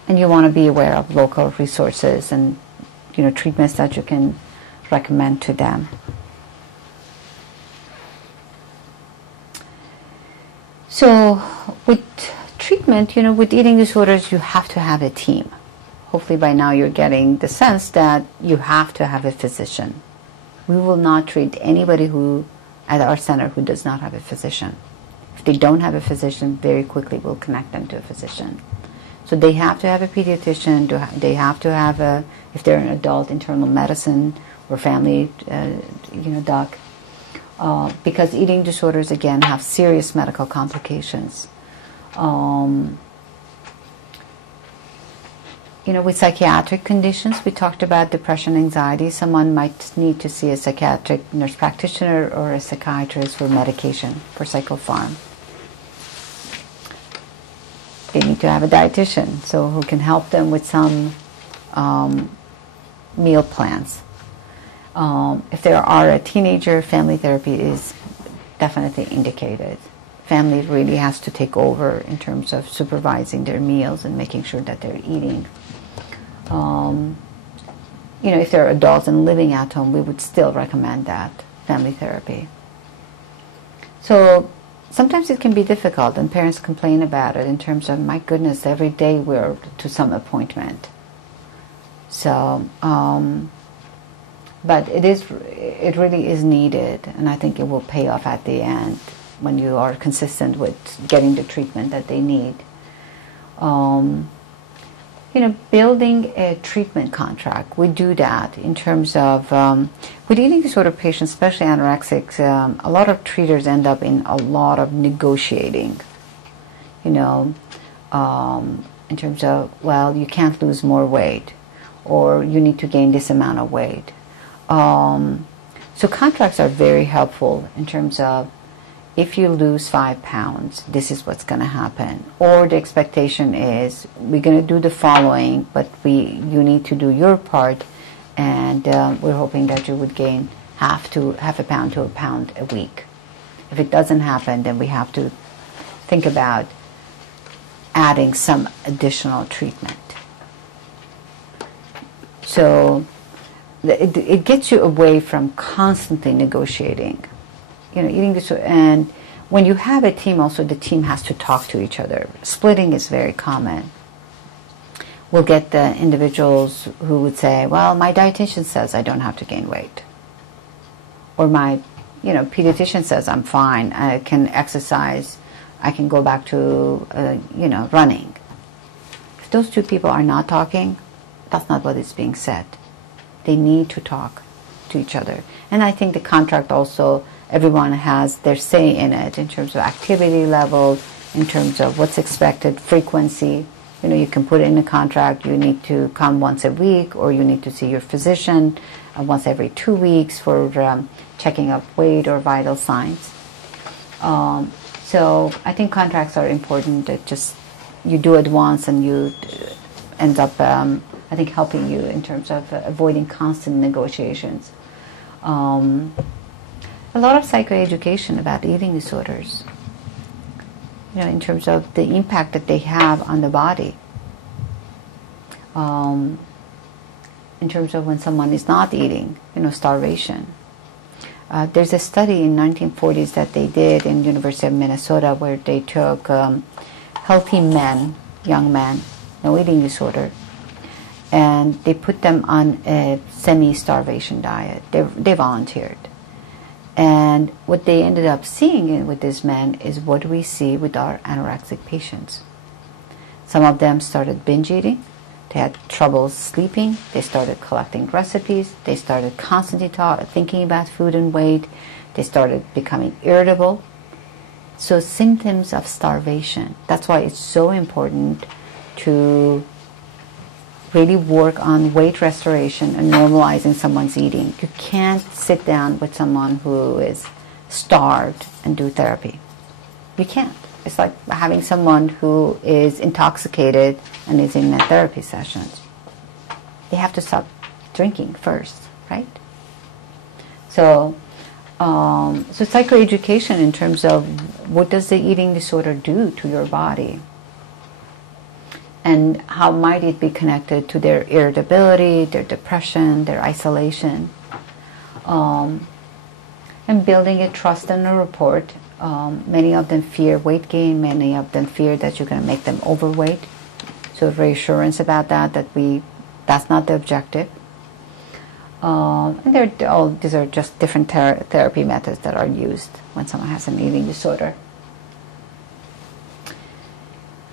And you want to be aware of local resources and, treatments that you can recommend to them. So with treatment, with eating disorders, you have to have a team. Hopefully by now you're getting the sense that you have to have a physician. We will not treat anybody at our center who does not have a physician. If they don't have a physician, very quickly we'll connect them to a physician. So they have to have a pediatrician, they have to have if they're an adult, internal medicine or family, doc. Because eating disorders, again, have serious medical complications. With psychiatric conditions, we talked about depression, anxiety. Someone might need to see a psychiatric nurse practitioner or a psychiatrist for medication, for psychopharm. They need to have a dietitian, so who can help them with some meal plans. If they are a teenager, family therapy is definitely indicated. Family really has to take over in terms of supervising their meals and making sure that they're eating. If they're adults and living at home, we would still recommend that, family therapy. So sometimes it can be difficult, and parents complain about it in terms of, my goodness, every day we're to some appointment. So, but it really is needed, and I think it will pay off at the end when you are consistent with getting the treatment that they need. Building a treatment contract, we do that in terms of, with eating disorder patients, especially anorexics, a lot of treaters end up in a lot of negotiating, in terms of, well, you can't lose more weight, or you need to gain this amount of weight. So contracts are very helpful in terms of, if you lose 5 pounds, this is what's going to happen. Or the expectation is, we're going to do the following, but you need to do your part, and we're hoping that you would gain half a pound to a pound a week. If it doesn't happen, then we have to think about adding some additional treatment. So it gets you away from constantly negotiating. Eating disorder, and when you have a team, also the team has to talk to each other. Splitting is very common. We'll get the individuals who would say, well, my dietitian says I don't have to gain weight. Or my, pediatrician says I'm fine, I can exercise, I can go back to, running. If those two people are not talking, that's not what is being said. They need to talk to each other. And I think the contract also, everyone has their say in it in terms of activity level, in terms of what's expected, frequency. You can put in a contract, you need to come once a week, or you need to see your physician once every 2 weeks for checking up weight or vital signs. So I think contracts are important. It just, you do it once and you end up, I think, helping you in terms of avoiding constant negotiations. A lot of psychoeducation about eating disorders, in terms of the impact that they have on the body. In terms of when someone is not eating, starvation. There's a study in 1940s that they did in University of Minnesota where they took healthy men, young men, no eating disorder, and they put them on a semi-starvation diet. They volunteered. And what they ended up seeing with this men is what we see with our anorexic patients. Some of them started binge eating. They had trouble sleeping. They started collecting recipes. They started constantly thinking about food and weight. They started becoming irritable. So symptoms of starvation. That's why it's so important to really work on weight restoration and normalizing someone's eating. You can't sit down with someone who is starved and do therapy. You can't. It's like having someone who is intoxicated and is in a therapy sessions. They have to stop drinking first, right? So psychoeducation in terms of what does the eating disorder do to your body, and how might it be connected to their irritability, their depression, their isolation, and building a trust and a rapport. Many of them fear weight gain. Many of them fear that you're going to make them overweight. So reassurance about that's not the objective. And these are just different therapy methods that are used when someone has an eating disorder.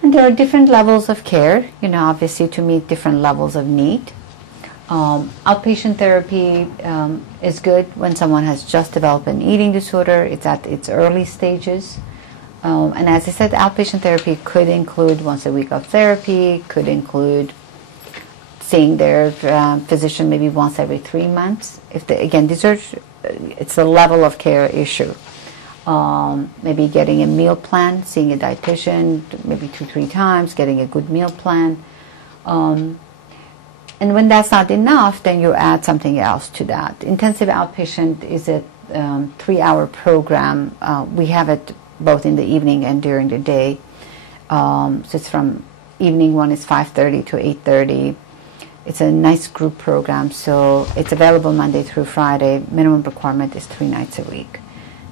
And there are different levels of care, obviously to meet different levels of need. Outpatient therapy is good when someone has just developed an eating disorder. It's at its early stages. And as I said, outpatient therapy could include once a week of therapy, could include seeing their physician maybe once every 3 months. It's a level of care issue. Maybe getting a meal plan, seeing a dietitian maybe 2-3 times, getting a good meal plan. And when that's not enough, then you add something else to that. Intensive outpatient is a 3-hour program. We have it both in the evening and during the day. So it's from evening one is 5:30 to 8:30. It's a nice group program, so it's available Monday through Friday. Minimum requirement is 3 nights a week.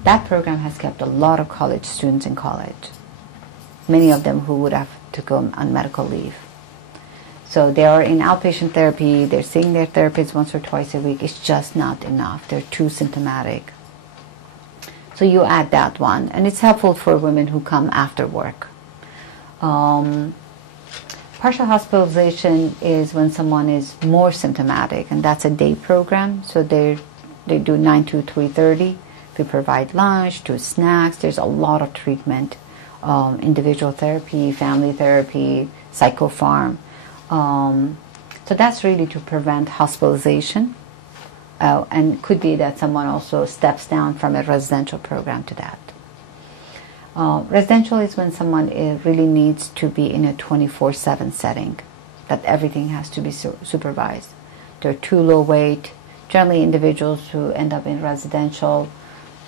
That program has kept a lot of college students in college, many of them who would have to go on medical leave. So they are in outpatient therapy, they're seeing their therapist once or twice a week. It's just not enough. They're too symptomatic. So you add that one, and it's helpful for women who come after work. Partial hospitalization is when someone is more symptomatic, and that's a day program. So they do 9 to 3:30. We provide lunch, do snacks. There's a lot of treatment, individual therapy, family therapy, psychopharm. So that's really to prevent hospitalization, and could be that someone also steps down from a residential program to that. Residential is when someone really needs to be in a 24/7 setting, that everything has to be supervised. They're too low weight. Generally, individuals who end up in residential,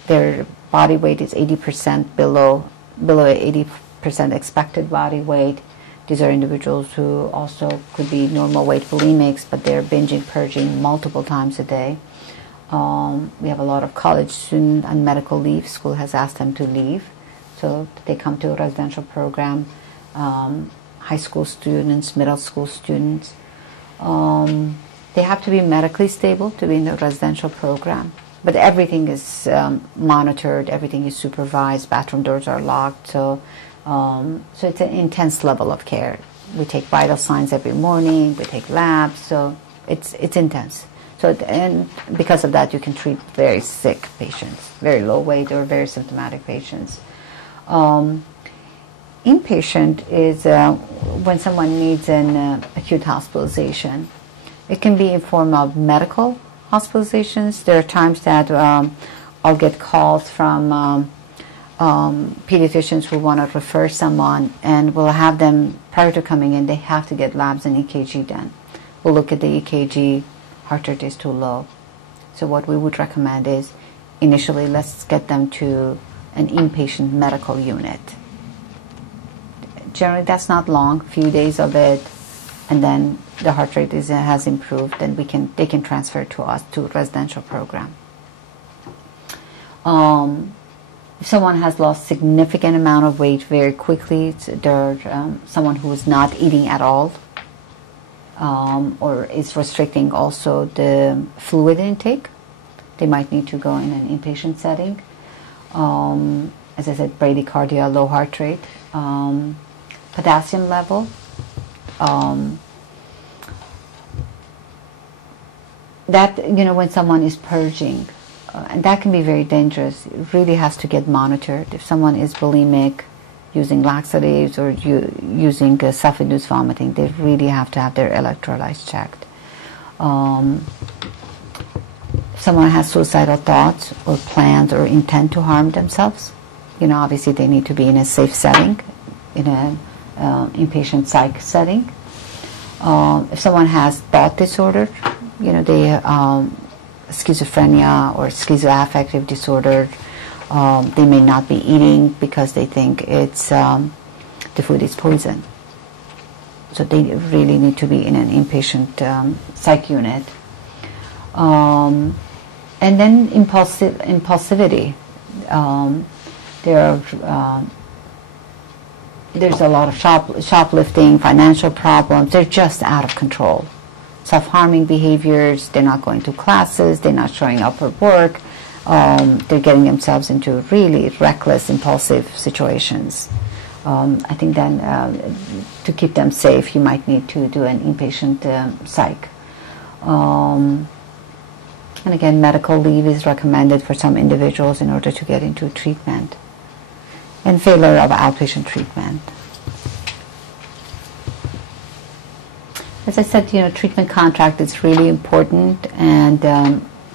their body weight is 80% below 80% expected body weight. These are individuals who also could be normal weight bulimics, but they're binging, purging multiple times a day. We have a lot of college students on medical leave. School has asked them to leave, so they come to a residential program. High school students, middle school students. They have to be medically stable to be in the residential program. But everything is monitored, everything is supervised, bathroom doors are locked, so it's an intense level of care. We take vital signs every morning, we take labs, so it's intense. So and because of that, you can treat very sick patients, very low weight or very symptomatic patients. Inpatient is when someone needs an acute hospitalization. It can be in form of medical hospitalizations. There are times that I'll get calls from pediatricians who want to refer someone, and we'll have them, prior to coming in, they have to get labs and EKG done. We'll look at the EKG, heart rate is too low. So what we would recommend is, initially, let's get them to an inpatient medical unit. Generally, that's not long, few days of it, and then the heart rate has improved, and they can transfer to us to a residential program. If someone has lost significant amount of weight very quickly, they're someone who is not eating at all, or is restricting also the fluid intake, they might need to go in an inpatient setting. As I said, bradycardia, low heart rate, potassium level. That, when someone is purging, and that can be very dangerous. It really has to get monitored. If someone is bulimic, using laxatives or using self-induced vomiting, they really have to have their electrolytes checked. If someone has suicidal thoughts or plans or intent to harm themselves, obviously they need to be in a safe setting, in an inpatient psych setting. If someone has thought disorder, they schizophrenia or schizoaffective disorder, they may not be eating because they think it's the food is poison. So they really need to be in an inpatient psych unit. And then impulsivity. There's a lot of shoplifting, financial problems. They're just out of control. Self-harming behaviors. They're not going to classes. They're not showing up for work. They're getting themselves into really reckless, impulsive situations. I think then to keep them safe, you might need to do an inpatient psych. And again, medical leave is recommended for some individuals in order to get into treatment. And failure of outpatient treatment. As I said, treatment contract is really important, and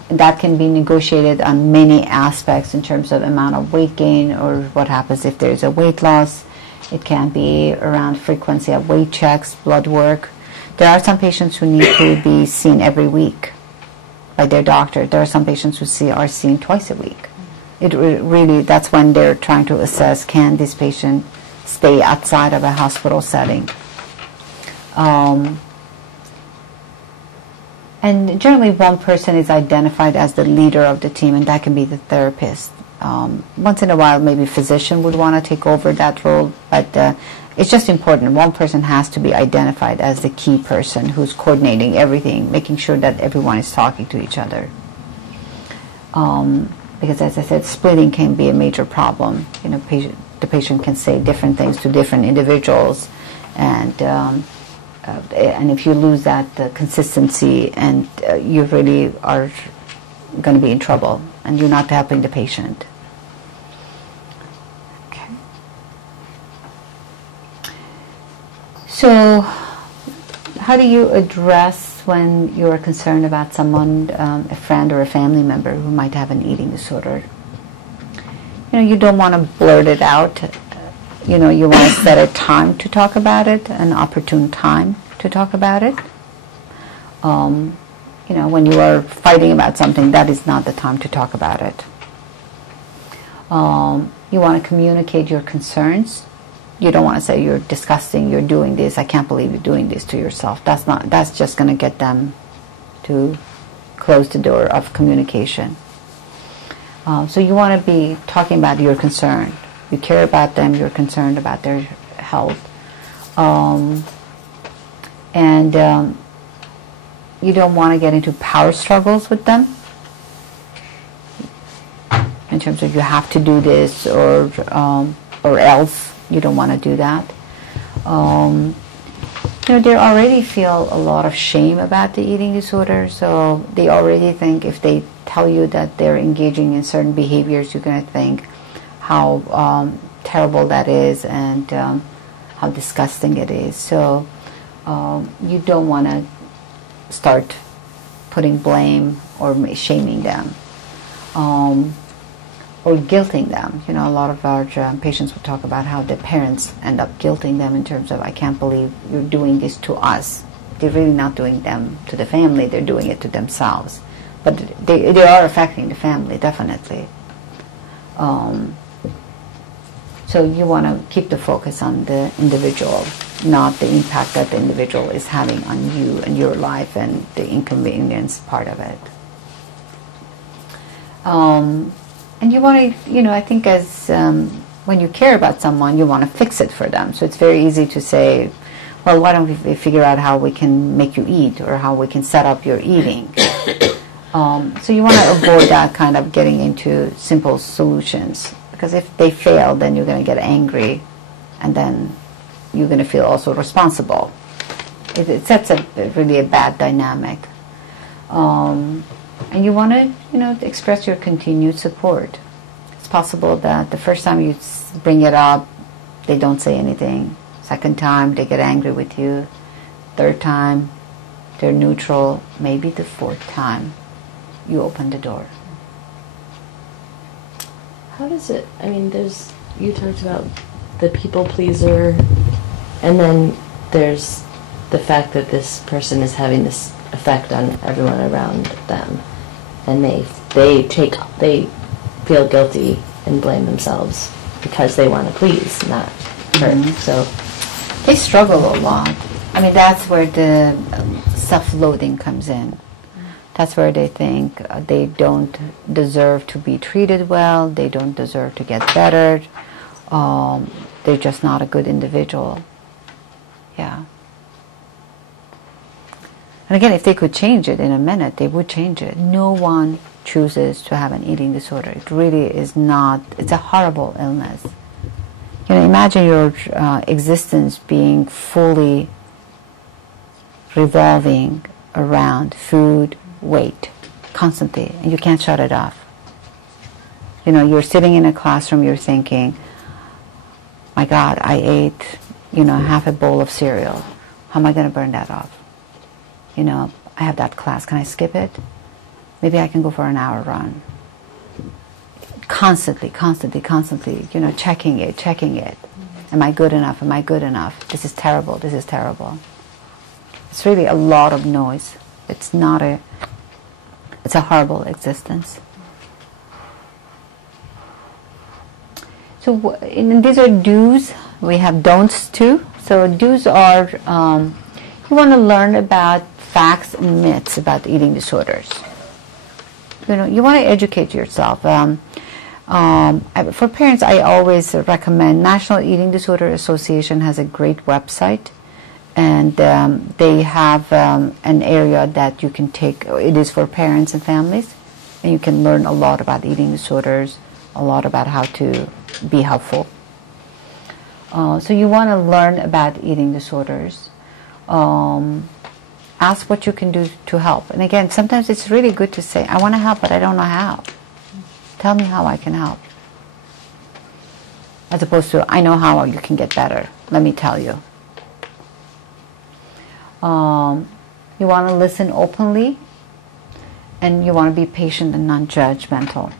that can be negotiated on many aspects in terms of amount of weight gain or what happens if there's a weight loss. It can be around frequency of weight checks, blood work. There are some patients who need to be seen every week by their doctor. There are some patients who are seen twice a week. It really, that's when they're trying to assess, can this patient stay outside of a hospital setting? And generally one person is identified as the leader of the team, and that can be the therapist. Once in a while, maybe physician would want to take over that role, but it's just important. One person has to be identified as the key person who's coordinating everything, making sure that everyone is talking to each other. Because as I said, splitting can be a major problem. The patient can say different things to different individuals, and if you lose that consistency, and you really are going to be in trouble, and you're not helping the patient. Okay. So, how do you address when you're concerned about someone, a friend or a family member who might have an eating disorder? You don't want to blurt it out. You want to set a time to talk about it, an opportune time to talk about it. When you are fighting about something, that is not the time to talk about it. You want to communicate your concerns. You don't want to say, you're disgusting, you're doing this, I can't believe you're doing this to yourself. That's just going to get them to close the door of communication. So you want to be talking about your concern. You care about them, you're concerned about their health. And you don't want to get into power struggles with them in terms of you have to do this or else. You don't want to do that. They already feel a lot of shame about the eating disorder, so they already think if they tell you that they're engaging in certain behaviors, you're going to think how terrible that is and how disgusting it is. So you don't want to start putting blame or shaming them. Or guilting them. A lot of our patients will talk about how the parents end up guilting them in terms of, I can't believe you're doing this to us. They're really not doing them to the family, they're doing it to themselves. But they are affecting the family, definitely. So you want to keep the focus on the individual, not the impact that the individual is having on you and your life and the inconvenience part of it. And you want to, I think as when you care about someone, you want to fix it for them. So it's very easy to say, well, why don't we figure out how we can make you eat or how we can set up your eating. So you want to avoid that kind of getting into simple solutions, because if they fail, then you're going to get angry, and then you're going to feel also responsible. It sets up really a bad dynamic. And you want to, express your continued support. It's possible that the first time you bring it up, they don't say anything. Second time, they get angry with you. Third time, they're neutral. Maybe the fourth time, you open the door. How does it, you talked about the people pleaser, and then there's the fact that this person is having this effect on everyone around them, and they feel guilty and blame themselves because they want to please, not hurt. So they struggle a lot. That's where the self-loathing comes in. That's where they think they don't deserve to be treated well, they don't deserve to get better, they're just not a good individual. Yeah. And again, if they could change it in a minute, they would change it. No one chooses to have an eating disorder. It really is not, it's a horrible illness. Imagine your existence being fully revolving around food, weight, constantly, and you can't shut it off. You're sitting in a classroom, you're thinking, my God, I ate, half a bowl of cereal. How am I going to burn that off? I have that class. Can I skip it? Maybe I can go for an hour run. Constantly, checking it. Am I good enough? Am I good enough? This is terrible. It's really a lot of noise. It's a horrible existence. So these are do's. We have don'ts too. So do's are, you want to learn about facts and myths about eating disorders. You want to educate yourself. For parents, I always recommend National Eating Disorder Association has a great website, and they have an area that you can take. It is for parents and families, and you can learn a lot about eating disorders, a lot about how to be helpful. So you want to learn about eating disorders. Ask what you can do to help. And again, sometimes it's really good to say, I want to help, but I don't know how. Tell me how I can help. As opposed to, I know how you can get better. Let me tell you. You want to listen openly, and you want to be patient and non-judgmental.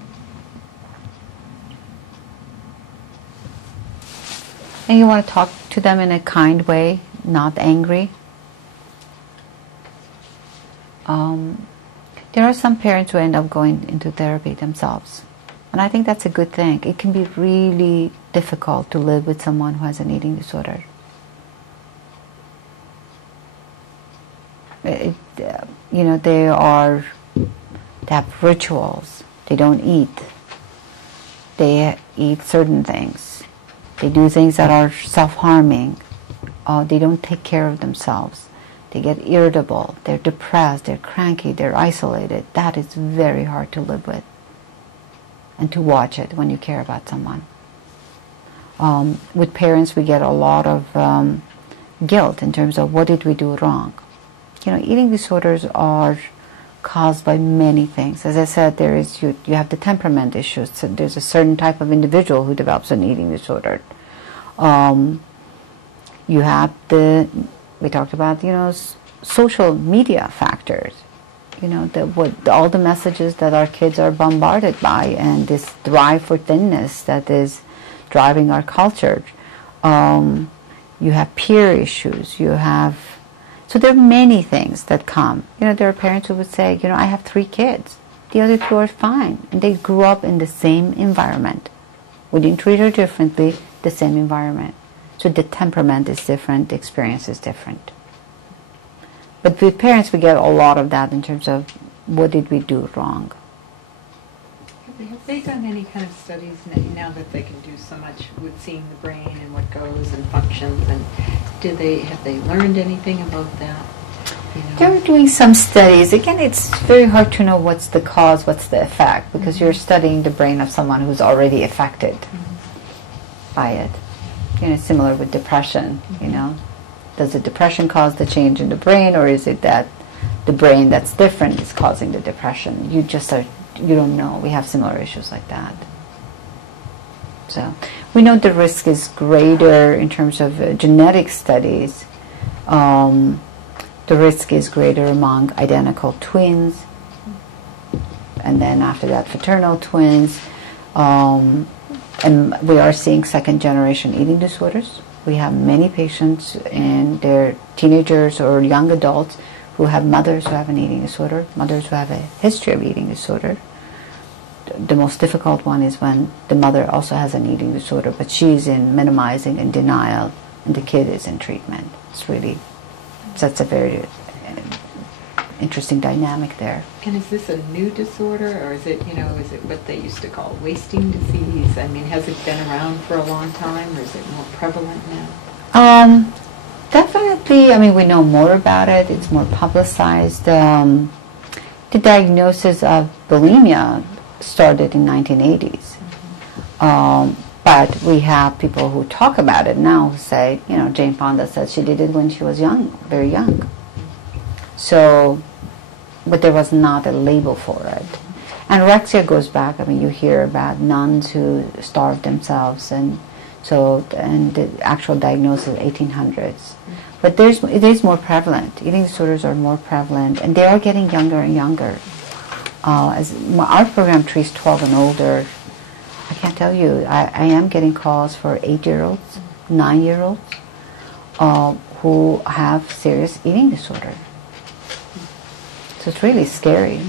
And you want to talk to them in a kind way, not angry. There are some parents who end up going into therapy themselves. And I think that's a good thing. It can be really difficult to live with someone who has an eating disorder. They have rituals. They don't eat. They eat certain things. They do things that are self-harming. They don't take care of themselves. They get irritable. They're depressed. They're cranky. They're isolated. That is very hard to live with and to watch it when you care about someone. With parents, we get a lot of guilt in terms of what did we do wrong. Eating disorders are caused by many things. As I said, you have the temperament issues. So there's a certain type of individual who develops an eating disorder. You have we talked about, social media factors. All the messages that our kids are bombarded by, and this drive for thinness that is driving our culture. You have peer issues. So there are many things that come. There are parents who would say, I have 3 kids. The other 2 are fine. And they grew up in the same environment. We didn't treat her differently, the same environment. So the temperament is different, the experience is different. But with parents, we get a lot of that in terms of what did we do wrong. Have they done any kind of studies now that they can do so much with seeing the brain and what goes and functions, and have they learned anything about that? You know? They're doing some studies. Again, it's very hard to know what's the cause, what's the effect, because you're studying the brain of someone who's already affected by it. You know, similar with depression, you know. Does the depression cause the change in the brain, or is it that the brain that's different is causing the depression? You don't know. We have similar issues like that. So we know the risk is greater in terms of genetic studies. The risk is greater among identical twins, and then after that fraternal twins. And we are seeing second-generation eating disorders. We have many patients, and they're teenagers or young adults who have mothers who have an eating disorder, mothers who have a history of eating disorder. The most difficult one is when the mother also has an eating disorder, but she's in minimizing and denial, and the kid is in treatment. That's a very interesting dynamic there. And is this a new disorder, or is it what they used to call wasting disease? I mean, has it been around for a long time, or is it more prevalent now? Definitely, I mean, we know more about it. It's more publicized. The diagnosis of bulimia started in 1980s. But we have people who talk about it now who say, Jane Fonda said she did it when she was young, very young. So, but there was not a label for it. Anorexia goes back, I mean, you hear about nuns who starved themselves, and the actual diagnosis 1800s. But it is more prevalent. Eating disorders are more prevalent, and they are getting younger and younger. As our program treats 12 and older, I can't tell you, I am getting calls for 8-year-olds, 9-year-olds who have serious eating disorder. So it's really scary.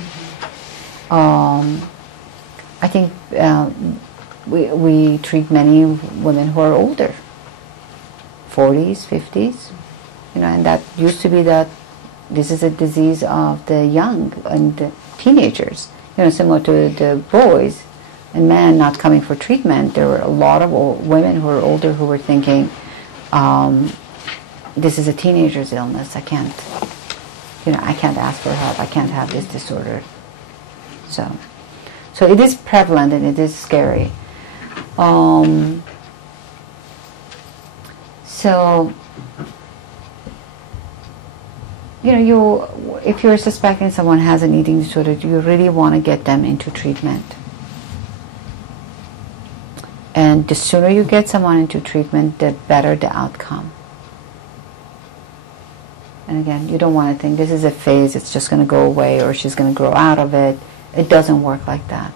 I think we treat many women who are older, 40s, 50s, and that used to be that this is a disease of the young and the teenagers, similar to the boys and men not coming for treatment. There were a lot of women who were older who were thinking, this is a teenager's illness. I can't ask for help. I can't have this disorder. So it is prevalent and it is scary. If you're suspecting someone has an eating disorder, you really want to get them into treatment. And the sooner you get someone into treatment, the better the outcome. And again, you don't want to think this is a phase, it's just going to go away, or she's going to grow out of it. It doesn't work like that.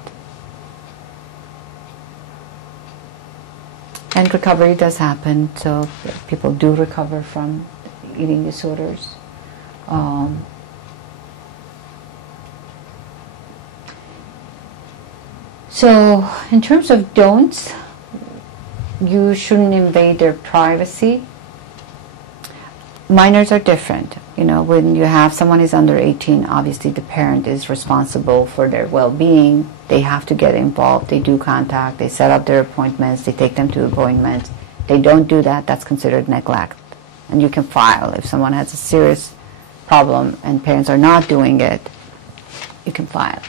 And recovery does happen, so people do recover from eating disorders. So in terms of don'ts, you shouldn't invade their privacy. Minors are different. When you have someone who's under 18, obviously the parent is responsible for their well-being. They have to get involved. They do contact. They set up their appointments. They take them to appointments. They don't do that. That's considered neglect. And you can file. If someone has a serious problem and parents are not doing it, you can file.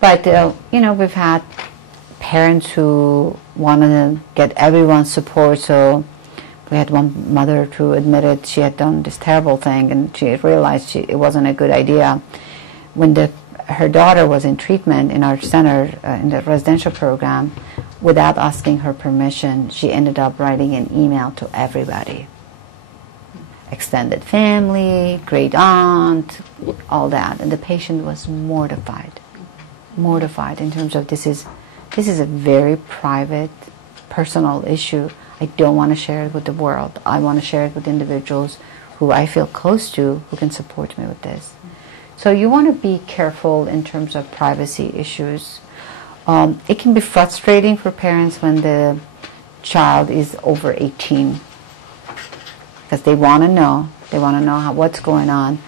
But we've had parents who wanted to get everyone's support, so we had one mother who admitted she had done this terrible thing, and she realized it wasn't a good idea. When her daughter was in treatment in our center, in the residential program, without asking her permission, she ended up writing an email to everybody. Extended family, great aunt, all that. And the patient was mortified in terms of this is a very private, personal issue. I don't want to share it with the world. I want to share it with individuals who I feel close to, who can support me with this. So you want to be careful in terms of privacy issues. It can be frustrating for parents when the child is over 18, because they want to know what's going on,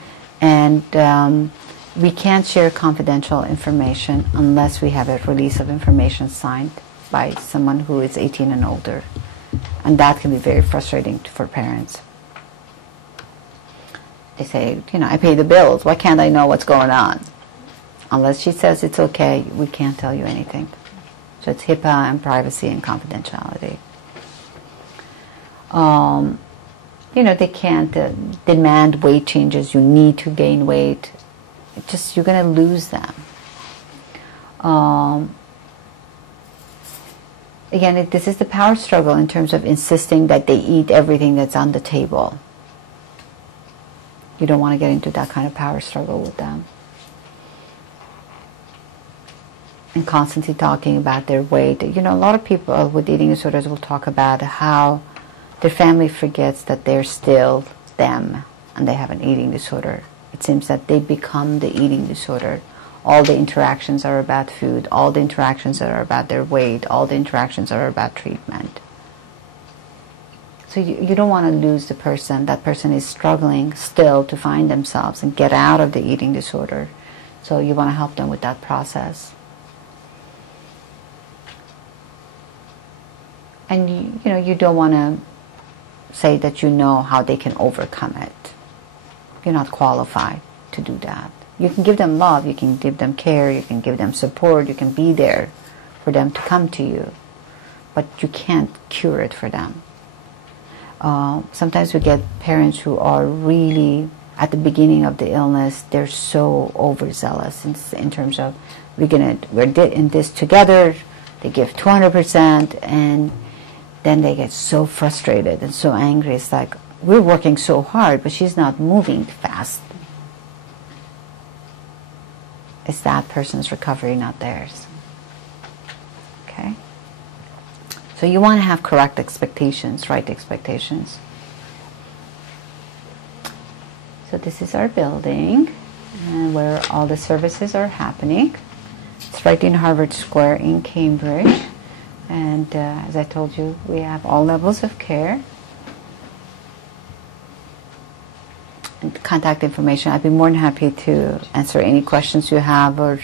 and we can't share confidential information unless we have a release of information signed by someone who is 18 and older. And that can be very frustrating for parents. They say, you know, I pay the bills. Why can't I know what's going on? Unless she says it's okay, we can't tell you anything. So it's HIPAA and privacy and confidentiality. You know, they can't demand weight changes. You need to gain weight. It's just, you're going to lose them. Again, this is the power struggle in terms of insisting that they eat everything that's on the table. You don't want to get into that kind of power struggle with them. And constantly talking about their weight. You know, a lot of people with eating disorders will talk about how their family forgets that they're still them and they have an eating disorder. It seems that they become the eating disorder. All the interactions are about food. All the interactions are about their weight. All the interactions are about treatment. So you don't want to lose the person. That person is struggling still to find themselves and get out of the eating disorder. So you want to help them with that process. And you know, you don't want to say that you know how they can overcome it. You're not qualified to do that. You can give them love, you can give them care, you can give them support, you can be there for them to come to you. But you can't cure it for them. Sometimes we get parents who are really, at the beginning of the illness, they're so overzealous in terms of, we're in this together, they give 200%, and then they get so frustrated and so angry. It's like, we're working so hard, but she's not moving fast. It's that person's recovery, not theirs. Okay? So you want to have correct expectations, right expectations. So this is our building, and where all the services are happening. It's right in Harvard Square in Cambridge. And as I told you, we have all levels of care. And contact information. I'd be more than happy to answer any questions you have, or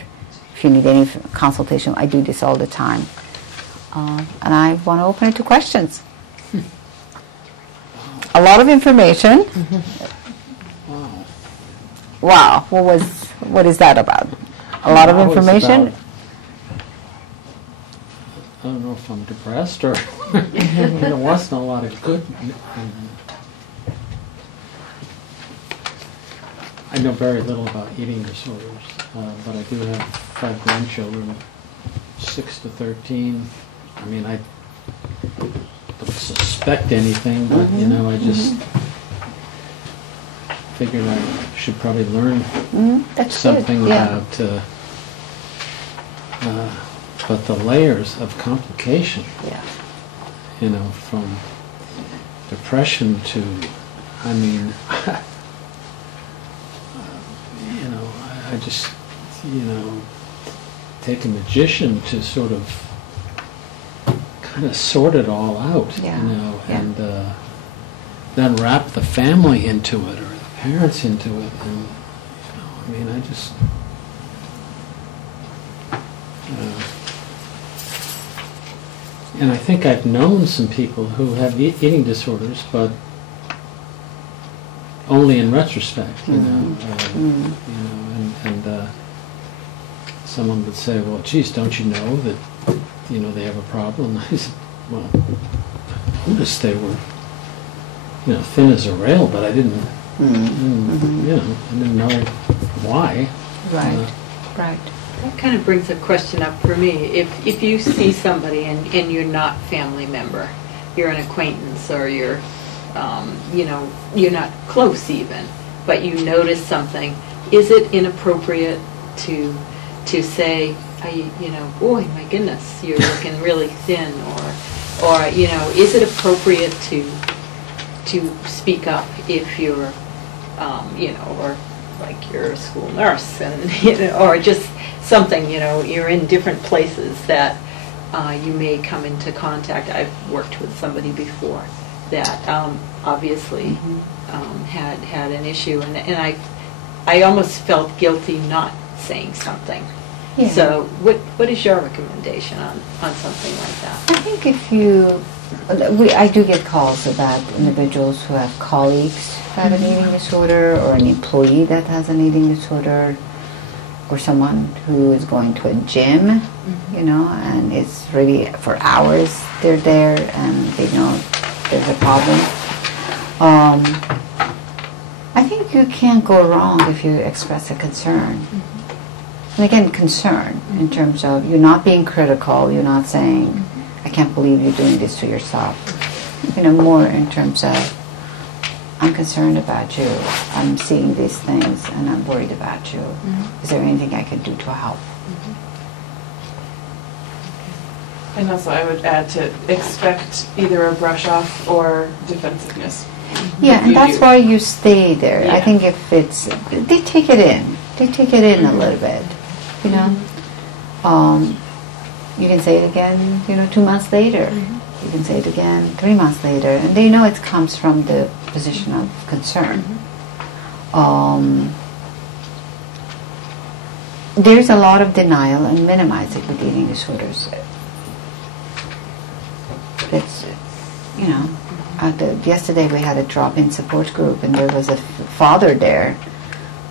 if you need any consultation. I do this all the time. And I want to open it to questions. A lot of information. Wow. What is that about? A lot of information? I don't know if I'm depressed or there wasn't a lot of good. I know very little about eating disorders, but I do have 5 grandchildren, 6 to 13. I mean, I don't suspect anything, but you know, I just figured I should probably learn something about. But the layers of complication, you know, from depression to, I mean, you know, I just, you know, take a magician to sort of kind of sort it all out, you know, and then wrap the family into it or the parents into it, and, you know, I mean, I just, and I think I've known some people who have eating disorders, but only in retrospect, you know. You know, and someone would say, "Well, geez, don't you know that, you know, they have a problem?" I said, "Well, I noticed they were, you know, thin as a rail, but I didn't, you know, I didn't know why." Right. Right. That kind of brings a question up for me. If you see somebody and you're not family member, you're an acquaintance, or you're, you know, you're not close even, but you notice something, is it inappropriate to say, you know, boy, my goodness, you're looking really thin, or you know, is it appropriate to speak up if you're, you know, or like you're a school nurse, and you know, or just something, you know, you're in different places that you may come into contact. I've worked with somebody before that obviously had an issue, and I almost felt guilty not saying something. Yeah. So what is your recommendation on something like that? I think if you, I do get calls about individuals who have colleagues that have an eating disorder, or an employee that has an eating disorder, or someone who is going to a gym, you know, and it's really for hours they're there and they know there's a problem. I think you can't go wrong if you express a concern. And again, concern in terms of you're not being critical, you're not saying, I can't believe you're doing this to yourself. You know, more in terms of, I'm concerned about you, I'm seeing these things and I'm worried about you. Is there anything I can do to help? And also I would add to expect either a brush off or defensiveness. Yeah, and that's why you stay there. I Yeah. think if it's, they take it in. They take it in a little bit, you know. You can say it again, you know, 2 months later. You can say it again 3 months later. And they know it comes from the position of concern. There's a lot of denial and minimizing with eating disorders. It's, you know, yesterday we had a drop-in support group, and there was a father there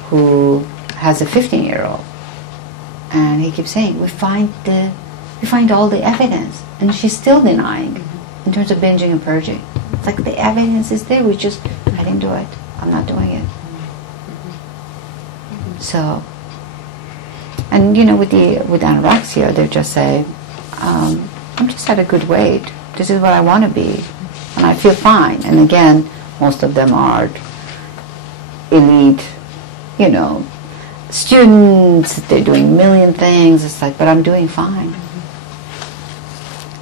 who has a 15-year-old, and he keeps saying, we find all the evidence, and she's still denying in terms of binging and purging. It's like the evidence is there, I didn't do it, I'm not doing it. So, and you know, with anorexia, they just say, I'm just at a good weight, this is what I want to be, and I feel fine. And again, most of them are elite, you know, students, they're doing a million things. It's like, but I'm doing fine.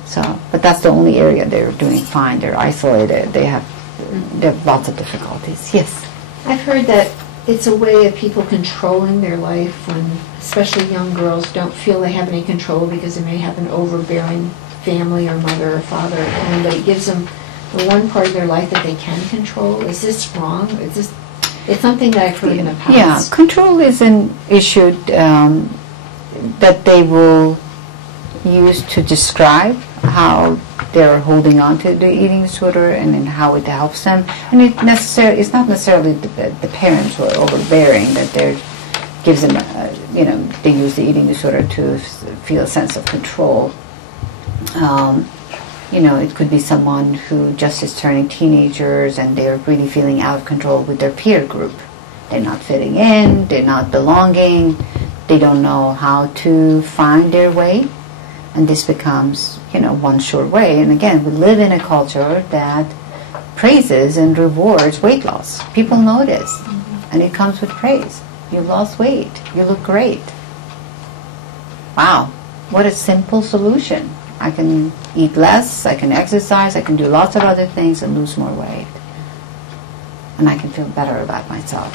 So, but that's the only area they're doing fine. They're isolated. They have lots of difficulties. Yes. I've heard that it's a way of people controlling their life when especially young girls don't feel they have any control because they may have an overbearing family or mother or father, and that it gives them the one part of their life that they can control. Is this wrong? It's something that I've heard in the past. Yeah, control is an issue that they will use to describe how they're holding on to the eating disorder and then how it helps them. And it's not necessarily the parents who are overbearing that gives them, you know, they use the eating disorder to feel a sense of control. You know, it could be someone who just is turning teenagers and they're really feeling out of control with their peer group. They're not fitting in, they're not belonging, they don't know how to find their way, and this becomes, you know, one sure way. And again, we live in a culture that praises and rewards weight loss. People know this, and it comes with praise. You lost weight, you look great. Wow, what a simple solution. I can eat less, I can exercise, I can do lots of other things and lose more weight. And I can feel better about myself.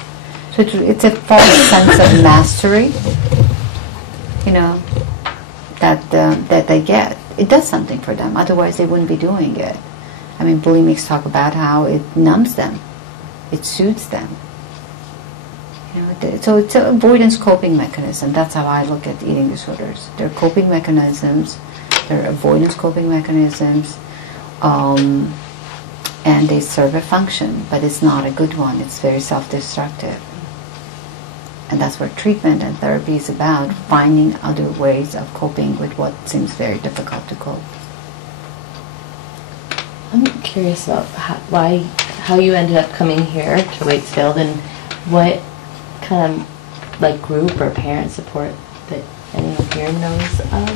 So it's a false sense of mastery, you know, that they get. It does something for them, otherwise they wouldn't be doing it. I mean, bulimics talk about how it numbs them, it soothes them. You know, so it's an avoidance coping mechanism. That's how I look at eating disorders. They're coping mechanisms. They're avoidance coping mechanisms, and they serve a function, but it's not a good one. It's very self-destructive. And that's what treatment and therapy is about, finding other ways of coping with what seems very difficult to cope. I'm curious about how you ended up coming here to Waitsfield, and what kind of like group or parent support that anyone here knows of.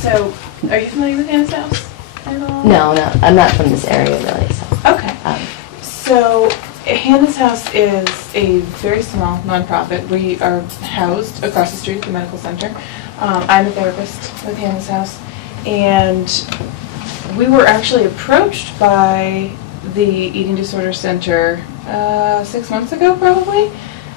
So, are you familiar with Hannah's House at all? No, I'm not from this area really. So. Okay. So, Hannah's House is a very small nonprofit. We are housed across the street at the medical center. I'm a therapist with Hannah's House, and we were actually approached by the Eating Disorder Center 6 months ago, probably,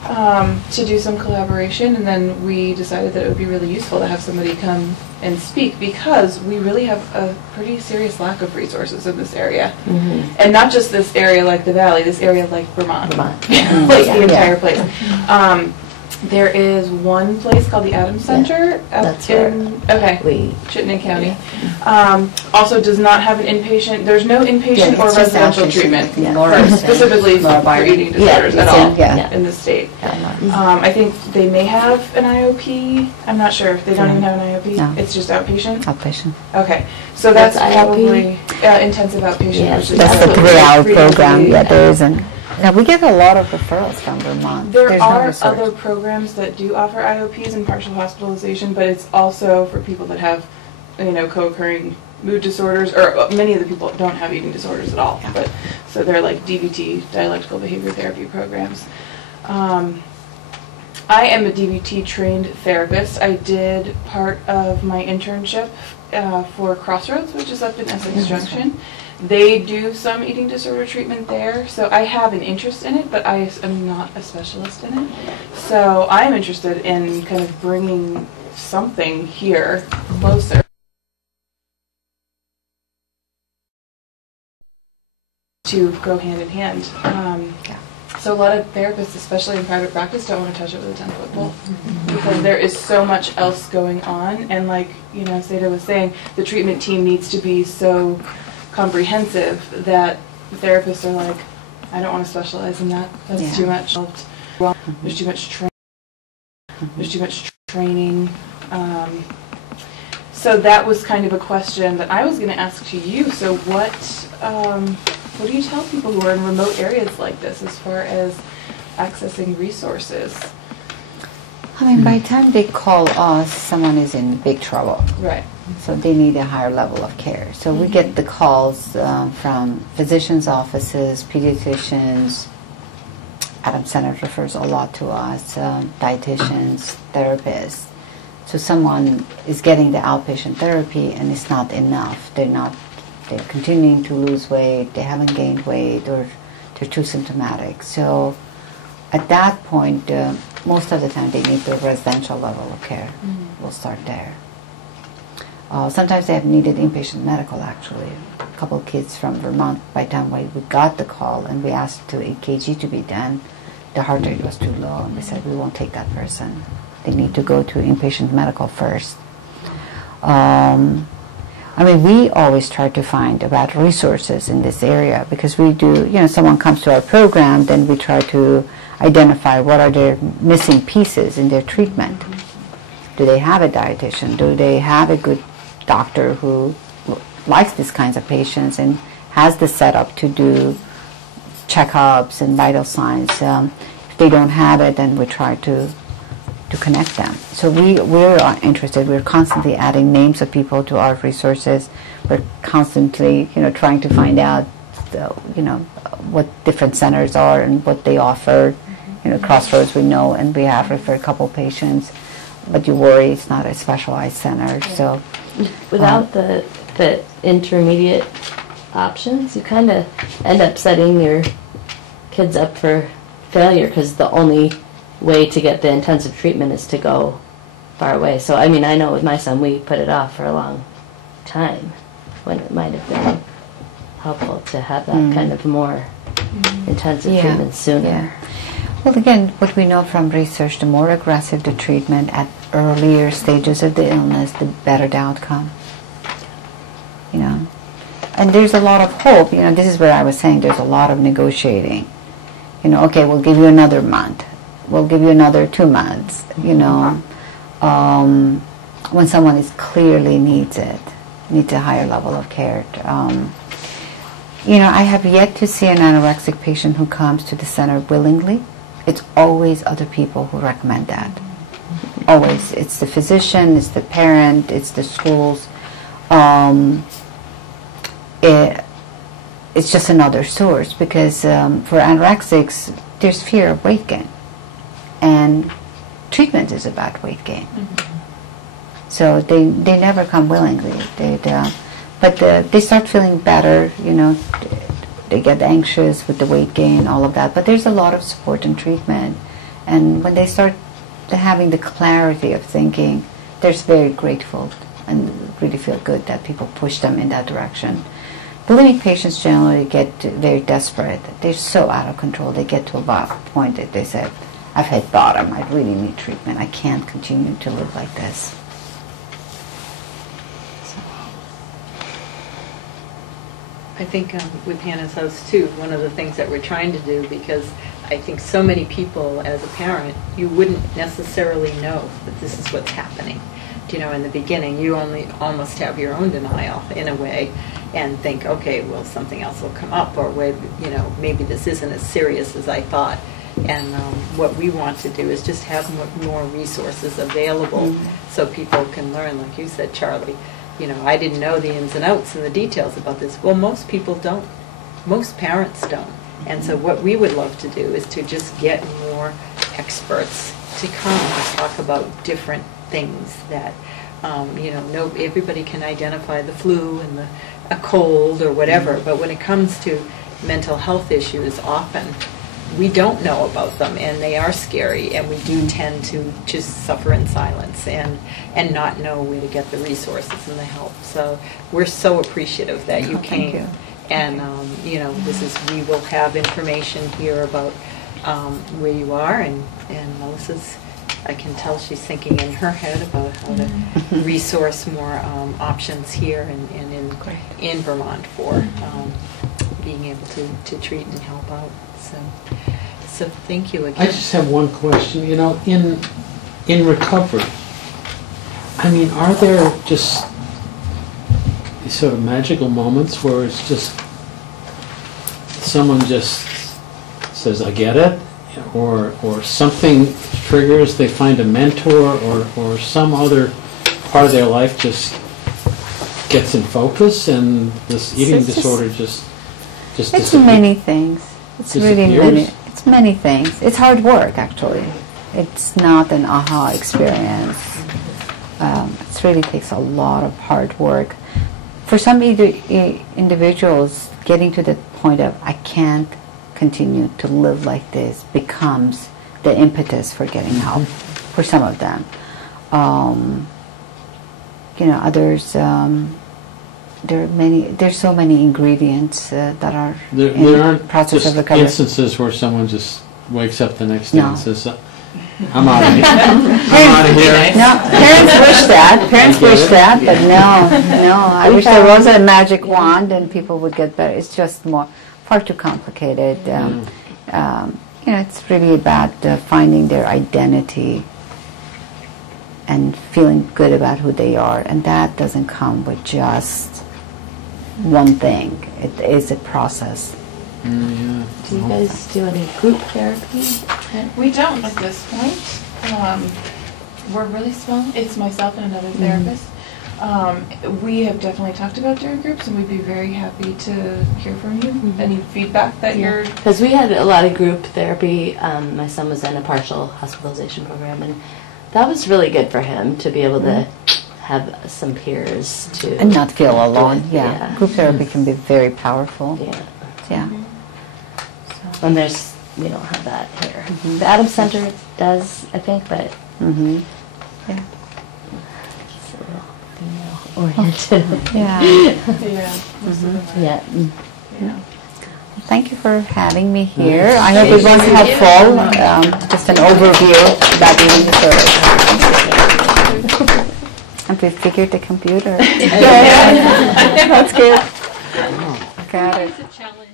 to do some collaboration, and then we decided that it would be really useful to have somebody come and speak, because we really have a pretty serious lack of resources in this area. And not just this area like the Valley, this area like Vermont. Like the entire place. There is one place called the Adams Center That's in Chittenden County. Also does not have an inpatient, there's no inpatient or residential treatment specifically for eating disorders at all in the state. I think they may have an IOP, I'm not sure, they don't even have an IOP, No. it's just outpatient? Outpatient. Okay, so that's What's probably intensive outpatient. Yeah, which is That's the probably 3-hour 3 program. days. Yeah, there isn't. Now, we get a lot of referrals from Vermont. There There's no are research. other programs that do offer IOPs and partial hospitalization, but it's also for people that have, co-occurring mood disorders, or many of the people don't have eating disorders at all. Yeah. But so they're like DBT, dialectical behavior therapy programs. I am a DBT trained therapist. I did part of my internship for Crossroads, which is up in Essex Junction. They do some eating disorder treatment there, so I have an interest in it, but I am not a specialist in it. So I am interested in kind of bringing something here closer. To go hand in hand. So a lot of therapists, especially in private practice, don't want to touch it with a 10-foot pole because there is so much else going on, and like Seda was saying, the treatment team needs to be so comprehensive that therapists are like, I don't want to specialize in that. That's too much. There's too much training. There's too much training. So that was kind of a question that I was going to ask to you. So what do you tell people who are in remote areas like this as far as accessing resources? I mean, by the time they call us, someone is in big trouble. Right. So they need a higher level of care. So we get the calls from physicians' offices, pediatricians. Adams Center refers a lot to us, dietitians, therapists. So someone is getting the outpatient therapy and it's not enough. They're continuing to lose weight, they haven't gained weight, or they're too symptomatic. So at that point, most of the time they need the residential level of care. We'll start there. Sometimes they have needed inpatient medical, actually. A couple of kids from Vermont, by the time we got the call and we asked to EKG to be done, the heart rate was too low, and we said we won't take that person. They need to go to inpatient medical first. I mean, we always try to find about resources in this area because we do, someone comes to our program, then we try to identify what are their missing pieces in their treatment. Do they have a dietitian? Do they have a good doctor who likes these kinds of patients and has the setup to do checkups and vital signs? If they don't have it, then we try to connect them. So we're interested. We're constantly adding names of people to our resources. We're constantly, trying to find out, what different centers are and what they offer. Crossroads we know, and we have referred a couple patients. But you worry, it's not a specialized center. So without the intermediate options, you kind of end up setting your kids up for failure because the only way to get the intensive treatment is to go far away. So, I mean, I know with my son, we put it off for a long time when it might have been helpful to have that kind of more intensive treatment sooner. Yeah. Well, again, what we know from research, the more aggressive the treatment at earlier stages of the illness, the better the outcome. And there's a lot of hope. This is where I was saying there's a lot of negotiating. Okay, we'll give you another month. We'll give you another 2 months. When someone is clearly needs a higher level of care. I have yet to see an anorexic patient who comes to the center willingly. It's always other people who recommend that. Always. It's the physician, it's the parent, it's the schools. It's just another source because for anorexics, there's fear of weight gain. And treatment is about weight gain. So they never come willingly. But they start feeling better, they get anxious with the weight gain, all of that. But there's a lot of support and treatment. And when they start having the clarity of thinking, they're very grateful and really feel good that people push them in that direction. Bulimic patients generally get very desperate. They're so out of control. They get to a point that they say, I've hit bottom. I really need treatment. I can't continue to live like this. I think with Hannah's House too, one of the things that we're trying to do, because I think so many people as a parent, you wouldn't necessarily know that this is what's happening. You know, in the beginning, you only almost have your own denial in a way, and think, okay, well, something else will come up, or you know, maybe this isn't as serious as I thought. And what we want to do is just have more resources available so people can learn, like you said, Charlie. You know, I didn't know the ins and outs and the details about this. Well, most people don't. Most parents don't. And so what we would love to do is to just get more experts to come and talk about different things that, you know, everybody can identify the flu and a cold or whatever, but when it comes to mental health issues, often we don't know about them, and they are scary, and we do tend to just suffer in silence and not know where to get the resources and the help. So we're so appreciative that you came. Thank you. And you know, we will have information here about where you are, and Melissa's, I can tell she's thinking in her head about how to resource more options here and in Vermont for being able to treat and help out. So thank you again. I just have one question. You know, in recovery, I mean, are there just these sort of magical moments where it's just someone just says, I get it, or something triggers, they find a mentor, or some other part of their life just gets in focus, and this eating disorder just It's disappears? many things. It's really Disappears? many. It's many things. It's hard work, actually. It's not an aha experience. It really takes a lot of hard work. For some individuals, getting to the point of I can't continue to live like this becomes the impetus for getting help. For some of them, you know, others. There's so many ingredients that are There in aren't the process just of recovery. instances where someone just wakes up the next day No. and says, I'm out of here. I'm out of here. No, parents wish that. Parents wish that, but no. I wish there was a magic wand and people would get better. It's just far too complicated. You know, it's really about finding their identity and feeling good about who they are, and that doesn't come with just one thing. It is a process. Yeah. Do you guys do any group therapy? We don't at this point. We're really small. It's myself and another therapist. We have definitely talked about doing groups, and we'd be very happy to hear from you. Any feedback that you're... Because we had a lot of group therapy. My son was in a partial hospitalization program, and that was really good for him to be able to have some peers to... And not feel alone. with. Yeah. Group therapy can be very powerful. Yeah. Yeah. And we don't have that here. The Adams Center does, I think, but Mm-hmm. Yeah. it's a little female-oriented. Yeah. Yeah. Yeah. Thank you for having me here. I hope it was helpful. Just an overview about eating disorders. And we figured the computer. That's good. Got it. It's a challenge.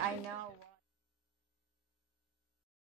I know.